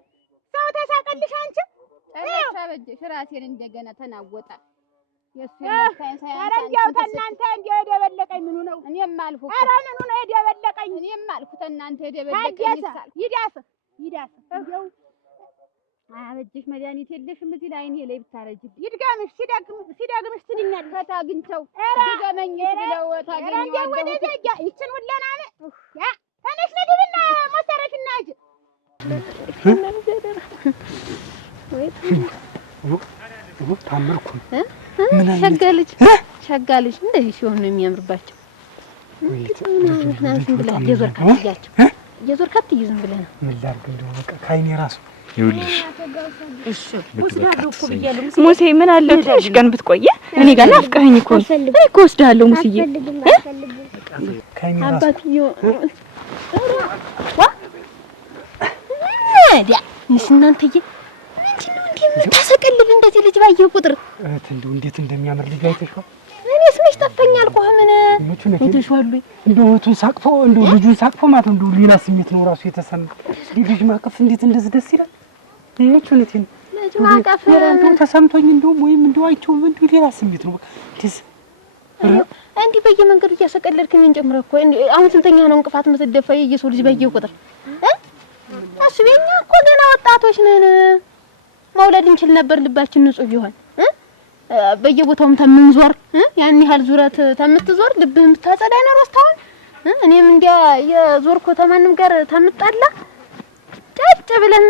ሰው ተሳቀልሽ አንቺ አበጅሽ ራሴን እንደገና ተናወጣ የሱ ያንሳያንሳው ተናንተ እንዲያው የደበለቀኝ ምኑ ነው? እኔም አልኩ ኧረ ምኑ ነው የደበለቀኝ? እኔም አልኩ ተናንተ የደበለቀኝ ይሳል ይዳስ እንደው አበጅሽ መድኃኒት የለሽም እዚህ ላይ እኔ ላይ ብታረጅ ይድጋምሽ ሲደግምሽ ትድኛለሽ። ከታግንቸው ድገመኝ ብለው ታገኘዋለሁ። ይችን ሁለና ያ ተነሽ ነግብና ሞሰረሽና እጅ ታመርኩ ሸጋልጅ እንደዚህ ሲሆን ነው የሚያምርባቸው። ዝም ብለህ እየዞርካት ዝም ብለህ ነው ምን ላድርግ እንደው በቃ ካይኔ ራሱ ይኸውልሽ ሙሴ ምን አለ ትንሽ ቀን ብትቆየ እኔ ጋር ናፍቀኸኝ እኮ እኔ እኮ ወስድሃለሁ ሙስዬ አባትዬው ዲያ እናንተዬ ታሰቀልብ እንደዚህ ልጅ ባየሁ ቁጥር እንደው እንዴት እንደሚያምር ልጅ አይተሽው? እኔስ መች ጠፋኛል እኮ ምን አይተሽዋል? እንደው እህቱን ሳቅፎ እንደው ልጁን ሳቅፎ ማለት እንደው ሌላ ስሜት ነው ራሱ የተሰማ። ልጅ ማቀፍ እንዴት እንደዚህ ደስ ይላል። እኔች እውነቴን ልጅ ማቀፍ እንደው ተሰምቶኝ እንደው ወይም እንደው አይቼው እንደው ሌላ ስሜት ነው። እንዲህ በየመንገዱ እያሰቀለልክ እኔን ጨምረህ እኮ አሁን ስንተኛ ነው እንቅፋት የምትደፋ የየሰው ልጅ ባየሁ ቁጥር አስቤኛ እኮ ገና ወጣቶች ነን። መውለድ እንችል ነበር ልባችን ንጹህ ቢሆን በየቦታውም ተምንዞር ያን ያህል ዙረት ተምትዞር ልብህን ብታጸዳ ነው ወስታውን እኔም እንዲያ የዞርኩ ተማንም ጋር ተምጣላ ጨጭ ብለን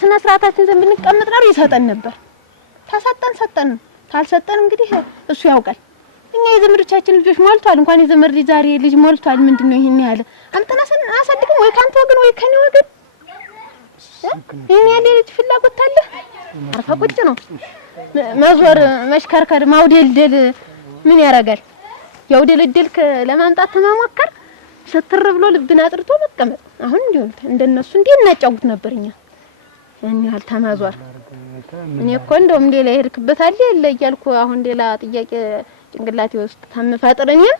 ስነ ስርዓታችን ዘንድ ብንቀመጥ ነው ይሰጠን ነበር። ሰጠን ካልሰጠን እንግዲህ እሱ ያውቃል። እኛ የዘመዶቻችን ልጆች ሞልቷል። እንኳን የዘመድ ልጅ ዛሬ ልጅ ሞልቷል። ምንድነው ይሄን ያህል አምጠና አሳድግም ወይ ካንተ ወገን ወይ ከኔ ወገን ይሄን ያህል ልጅ ፍላጎት አለ። አርፋ ቁጭ ነው መዞር መሽከርከር ማውደልደል ምን ያረጋል? ያውደልደልክ ለማምጣት ተማሞከር ስትር ብሎ ልብን አጥርቶ መቀመጥ። አሁን እንዲሁ እንደነሱ እንዴ እናጫውት ነበርኛ ያን ያህል ተማዟር። እኔ እኮ እንደውም ሌላ ይርክበት አለ የለ እያልኩ አሁን ሌላ ጥያቄ ጭንቅላቴ ውስጥ ተምፈጥር እኔም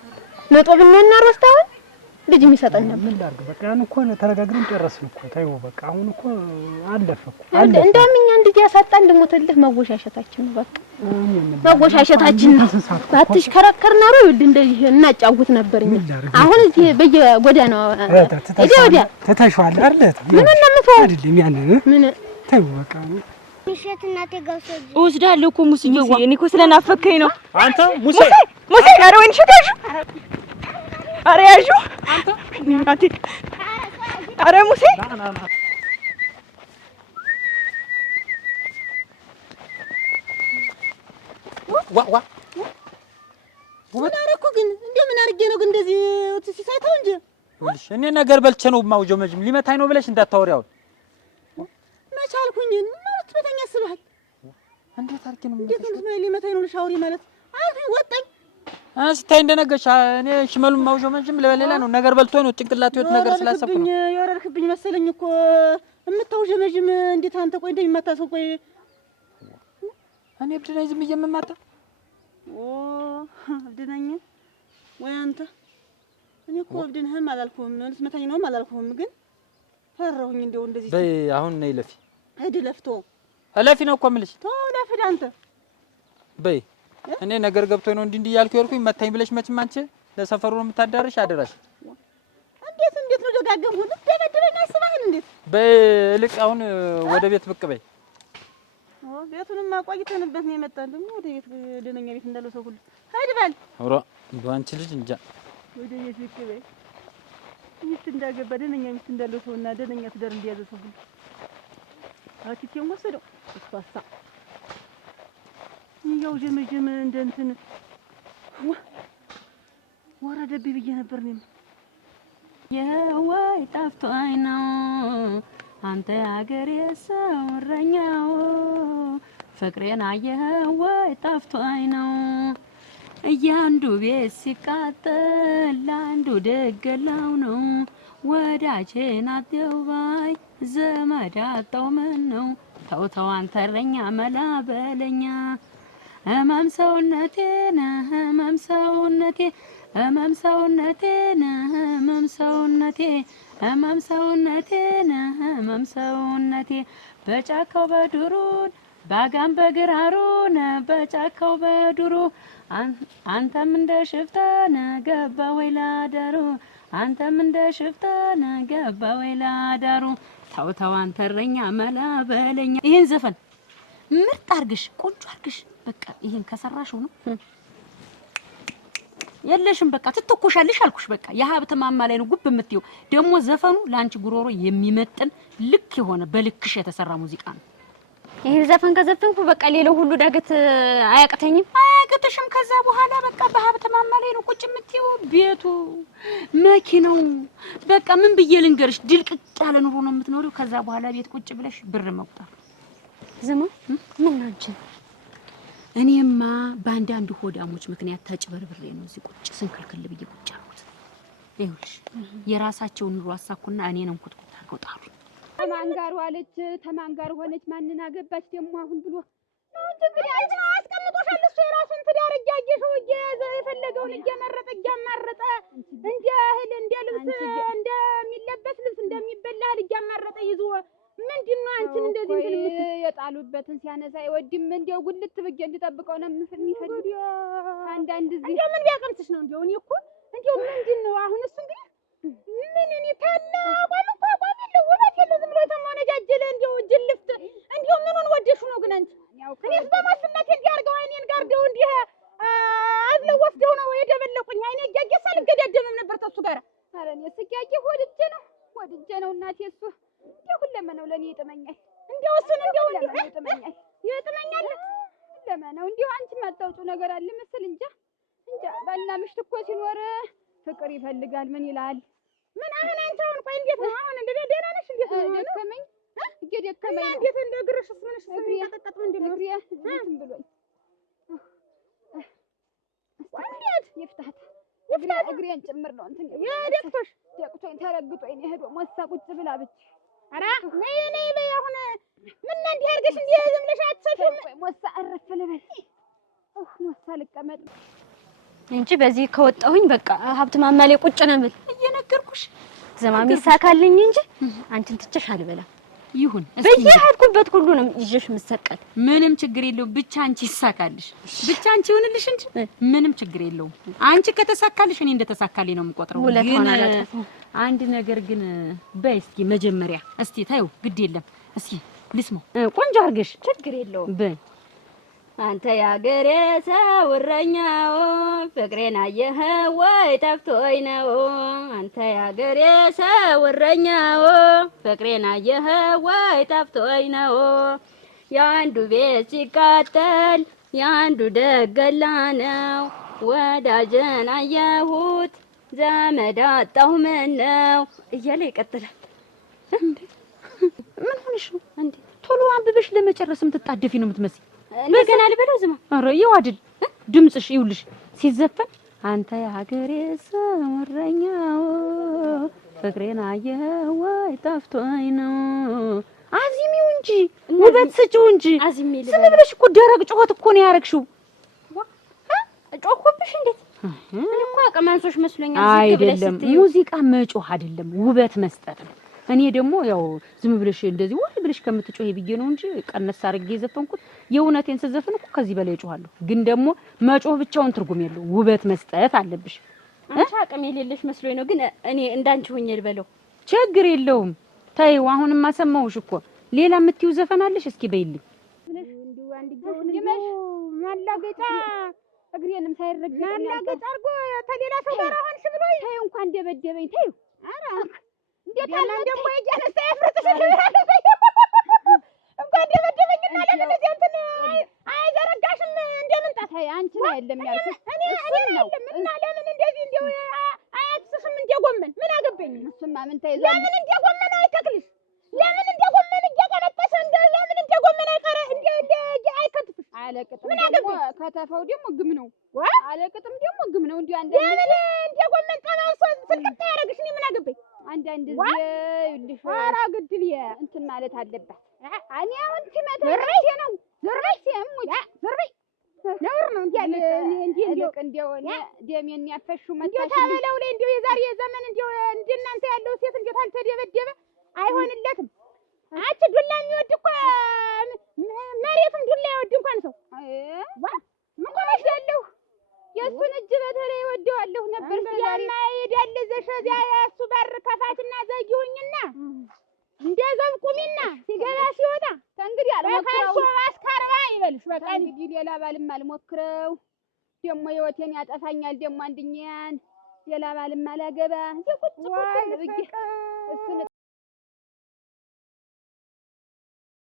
ነጥብና ሮስታው ልጅ የሚሰጠን ነበር። ምን ላድርግ በቃ ያን እኮ ተረጋግረን ጨረስን እኮ ታዩ በቃ አሁን እኮ አለፈ እኮ እንደውም እኛ እንዲህ ያሳጣን ልሞትልህ መወሻሸታችን ነው በቃ መወሻሸታችን ባትሽከረከር ኖሮ ይወድ እንደዚህ እናጫውት ነበርኛ። አሁን እዚህ በየጎዳናው ወዲያ ተታሽዋል አይደል? ምን እንደምትወው አይደለም ያን ምን ታዩ በቃ ምሽት እናቴ ጋር እወስድሃለሁ እኮ ሙስዬ እኔ እኮ ስለናፈከኝ ነው። አንተ ሙሴ ኧረ ወይን ሽታሽ ኧረ ያዡ አንተ እናቴ ኧረ ሙሴ ዋ ምን አደረኩ ግን እንደምን አድርጌ ነው ግን እንደዚህ ሲሳይታው እንጂ ወልሽ እኔ ነገር በልቼ ነው ማውጀው መጅም ሊመታኝ ነው ብለሽ እንዳታወሪ አሁን መቻልኩኝ ማለት በተኛ ስባል እንዴት አድርጌ ነው እንዴት ነው ሊመታኝ ነው ሻውሪ ማለት አልኩኝ ወጣኝ ስታይ እንደነገርሽ እኔ ሽመሉን ማውጀው መጅም ለሌላ ነው ነገር በልቶ ነው ጭንቅላት ህይወት ነገር ስላሰብኩ ነው ያወረርክብኝ መሰለኝ እኮ የምታውጀው መጅም እንዴት አንተ ቆይ እንደሚመታ ሰው ቆይ እኔ እብድ ነኝ ዝም እየምማታ እብድ ነኝ ወይ አንተ እኔ እኮ እብድ ነህም አላልኩም ልትመታኝ ነውም አላልኩም ግን ፈራሁኝ እንደው እንደዚህ በይ አሁን ነይ ለፊ ሄድ ለፍቶ ለፊ ነው እኮ የምልሽ ተው ለፍድ አንተ በይ እኔ ነገር ገብቶኝ ነው እንዲህ ያልኩ ይርኩኝ መታኝ ብለሽ መችም አንቺ ለሰፈሩ ነው የምታዳርሽ አደራሽ እንዴት ነው ደጋገምሁ ደበደበኝ አስባህን እንዴት በልቅ አሁን ወደ ቤት ብቅ በይ ቤቱንም አቆይተንበት ነው የመጣን ደግሞ ወደ ቤት ደነኛ ቤት እንዳለው ሰው ሁሉ ሄድ በል ኦሮ አንቺ ልጅ እንጃ ወደ ቤት ብቅ በይ ሚስት እንዳገባ ደነኛ ሚስት እንዳለው ሰውና ደነኛ ትዳር እንደያዘ ሰው ሁሉ አኪቴም ወሰደው ተስፋሳ ይያው ጀመጀመ እንደ እንትን ወረደብኝ ብዬ ነበር ነው የዋይ ጠፍቶኝ ነው አንተ አገሬ ሰው እረኛው ፍቅሬን አየኸው ወይ ጠፍቶኝ ነው እያንዱ ቤት ሲቃጠል ለአንዱ ደገላው ነው ወዳጄን አትየው ባይ ዘመድ አጣው ምን ነው ተው አንተ እረኛ መላ በለኛ ህመም ሰውነቴን ህመም ሰውነቴ ህመም ሰውነቴን ህመም ሰውነቴ ህመም ሰውነቴን ህመም ሰውነቴ በጫካው በዱሩን ባጋም በግራሩን በጫካው በዱሩ አንተም እንደ ሽፍታን ገባ ወይ ላዳሩ አንተም እንደ ሽፍታን ገባ ወይ ላዳሩ ተው አንተ እረኛ መላ በለኛ። ይሄን ዘፈን ምርጥ አርግሽ ቆንጆ አርግሽ በቃ ይሄን ከሰራሽው ነው የለሽም በቃ ትተኮሻለሽ አልኩሽ። በቃ የሀብት ማማ ላይ ነው ጉብ የምትይው። ደግሞ ዘፈኑ ላንቺ ጉሮሮ የሚመጥን ልክ የሆነ በልክሽ የተሰራ ሙዚቃ ነው። ይሄን ዘፈን ከዘፈንኩ በቃ ሌላው ሁሉ ዳገት አያቅተኝም። አያቅተሽም። ከዛ በኋላ በቃ በሀብት ማማ ላይ ነው ቁጭ የምትይው። ቤቱ መኪናው በቃ ምን ብዬ ልንገርሽ ድልቅቅ ያለ ኑሮ ነው የምትኖሪው። ከዛ በኋላ ቤት ቁጭ ብለሽ ብር መቁጠር ዝም ምን አንቺ እኔማ በአንዳንድ ሆዳሞች ምክንያት ተጭበርብሬ ነው እዚህ ቁጭ ስንክልክል ብዬ ቁጭ አልኩት። ይኸውልሽ የራሳቸውን ኑሮ አሳኩና እኔን እንኩትኩት አድርገው ጣሉ። ተማን ጋር ዋለች ተማን ጋር ሆነች ማንን አገባች ደግሞ አሁን ብሎ እንግዲህ አንቺ አስቀምጦሻል። እሱ የራሱን ትዳር እያየሽው እየያዘ የፈለገውን እየመረጠ እያማረጠ እንደ እህል እንደ ልብስ እንደሚለበስ ልብስ እንደሚበላ እህል እያማረጠ ይዞ ምንድነው አንቺን እንደዚህ እንትን የጣሉበትን ሲያነሳ አይወድም። እንደው ጉልት ብዬ እንድጠብቀው ነው የሚፈልግ። አንዳንድ እዚህ እንደው ምን ቢያቀምስሽ ነው እንደው እኔ እኮ እንደው ምንድነው አሁን እሱ እንግዲህ ምን እኔ ታናቋም እኮ አቋም የለው ውበት የለው ዝም ብሎ ተማነጃጀለ እንደው ጅልፍት እንደው ምኑን ወደሹ ነው ግን አንቺ እኔስ በማስነት እንዲያርገው አይኔን ጋርደው እንዲህ አዝለው ወስደው ነው የደበለቁኝ። አይኔ እያየ ሳልገዳደምም ነበር ተሱ ጋር ኧረ እኔስ እያየ ወድጄ ነው እናቴ እሱ እንደው ሁለመነው ለኔ ይጥመኛል። እንደው እሱን እንደው ይጥመኛል ለማነው እንደው አንቺ ማታውጩ ነገር አለ መሰል እንጃ ባልና ምሽት እኮ ሲኖር ፍቅር ይፈልጋል። ምን ይላል ምን አሁን አንቺ አሁን ቆይ እንዴት ነው አሁን እንደ ደህና ነሽ? እንዴት ነው ደከመኝ እየደከመኝ እንዴት እንደ ግርሽስ ምንሽ ተቀጠቀጥ ምንድነው እንትን ብሎኝ እንዴት ይፍታት እግሬን ጭምር ነው እንትን ደቅቶኝ ተረግጦኝ ሄዶ ሞሳ ቁጭ ብላ ብቻ ኧረ ነይ በይ አሁን ምን እንዲህ አድርገሽ እንዲህ ዝም ብለሽ አትሰፊም? ሞሳ አረፍ ልበል ሞሳ ልቀመጥ እንጂ በዚህ ከወጣሁኝ በቃ ሀብት ማማ ላይ ቁጭ ነው የምል እየነገርኩሽ። ዘማም ይሳካልኝ እንጂ አንቺን ትቼሽ አልበላም። ይሁን በየሄድኩበት ሁሉ ነው ይዤሽ የምሰቀል። ምንም ችግር የለውም። ብቻ አንቺ ይሳካልሽ፣ ብቻ አንቺ ይሁንልሽ እንጂ ምንም ችግር የለውም። አንቺ ከተሳካልሽ እኔ እንደተሳካልኝ ነው የምቆጥረው። ግን አንድ ነገር ግን በይ እስኪ መጀመሪያ እስቲ ታዩ ግድ የለም እስኪ ልስማው ቆንጆ አድርገሽ ችግር የለውም በይ አንተ ያገሬ ሰው እረኛው ፍቅሬን አየኸው ወይ ጠፍቶኝ ነው። አንተ ያገሬ ሰው እረኛው ፍቅሬን አየኸው ወይ ጠፍቶኝ ነው። የአንዱ ቤት ሲቃጠል የአንዱ ደገላ ነው። ወዳጅን አየሁት ዘመድ አጣሁ ምነው እያለ ይቀጥላል። እንዴ ምን ሆነሽ ነው እንዴ? ቶሎ አንብበሽ ለመጨረስም ትጣደፊ ነው የምትመስይ። እንደገና ልበለው ዝማ ኧረ ይው አይደል ድምጽሽ ይውልሽ ሲዘፈን አንተ የሀገሬ ሰው እረኛው ፍቅሬን አየኸው ወይ ጠፍቶኝ ነው። አዚሚው እንጂ ውበት ስጪው እንጂ ዝም ብለሽ እኮ ደረቅ ጮኸት እኮ ነው ያረግሽው። ጮኸብሽ እንዴት? እኔ እኮ አቀማንሶሽ መስሎኛል። አይደለም ሙዚቃ መጮህ አይደለም ውበት መስጠት ነው። እኔ ደግሞ ያው ዝም ብለሽ እንደዚህ ወይ ብለሽ ከምትጮህ ብዬ ነው እንጂ ቀነስ አድርጌ ዘፈንኩት። የእውነቴን ስዘፍን እኮ ከዚህ በላይ እጮሃለሁ። ግን ደግሞ መጮህ ብቻውን ትርጉም የለው ውበት መስጠት አለብሽ። አንቺ አቅም የሌለሽ መስሎኝ ነው። ግን እኔ እንዳንቺ ሆኜ ልበለው ችግር የለውም። ተይው አሁንማ ሰማሁሽ እኮ ሌላ የምትይው ዘፈን አለሽ? እስኪ በይልኝ። እንዲሁ አንድ ጆን ይመሽ ማላገጫ እግሬንም ሳይረግጥ ማላገጫ አርጎ ተሌላ ሰው ጋር ሆንሽ ብሎኝ ተይው እንኳን ደበደበኝ ተይው። ኧረ እንዴት አለ ደግሞ የጀነሳ ያፍርጥሽ እንኳን ደበደበኝና ለምን እዚህ እንትን አይዘረጋሽም እንደምንጣት አንቺ ነው አይደለም ያልኩት እኔ ነው እና ለምን እንደዚህ እንደው አያክስሽም እንደጎመን ምን አገበኝ? እሱማ ምን ተይዘ ለምን እንደጎመን አይተክልሽ? ለምን እንደጎመን እየቀለጠሰ ለምን እንደጎመን አይቀረ እንደ አይከትፍሽ? አለቅጥም ደግሞ ከተፈው ደግሞ ግም ነው አለቅጥም ደግሞ ግም ነው እንዴ አንዴ ለምን እንደጎመን ጠባው ስልቅጥ ያረግሽ? እኔ ምን አገበኝ? አንድ አንዳንድ ጊዜ ይልሽ ኧረ ግድል እንትን ማለት አለባት። እኔ አሁን ትመጣለሽ ነው ዝርበሽ ሙጭ ዝርበይ ነውር ነው እንዴ እንደው ደሜን ያፈሹ መጣሽ ታበላው ላይ እንደው የዛሬ ዘመን እንደው እንደናንተ ያለው ሴት እንደው ታልተደበደበ አይሆንለትም። አንቺ ዱላ የሚወድ እኮ መሬቱም ዱላ ይወድ እንኳን ሰው ምን ቆመሻለሁ የእሱን እጅ በተለይ ወደዋለሁ ነበር። ያማ ይሄዳል ዘሸዚያ ያሱ በር ከፋትና ዘጊውኝና እንደዛው ቁሚና ሲገባ ሲወጣ ከእንግዲህ አልሞክረው አስካርባ ይበልሽ። በቃ እንግዲህ ሌላ ባልም አልሞክረው ደሞ ህይወቴን ያጠፋኛል። ደሞ አንድኛን ሌላ ባልም አላገባ ቁጭ ብዬ እሱን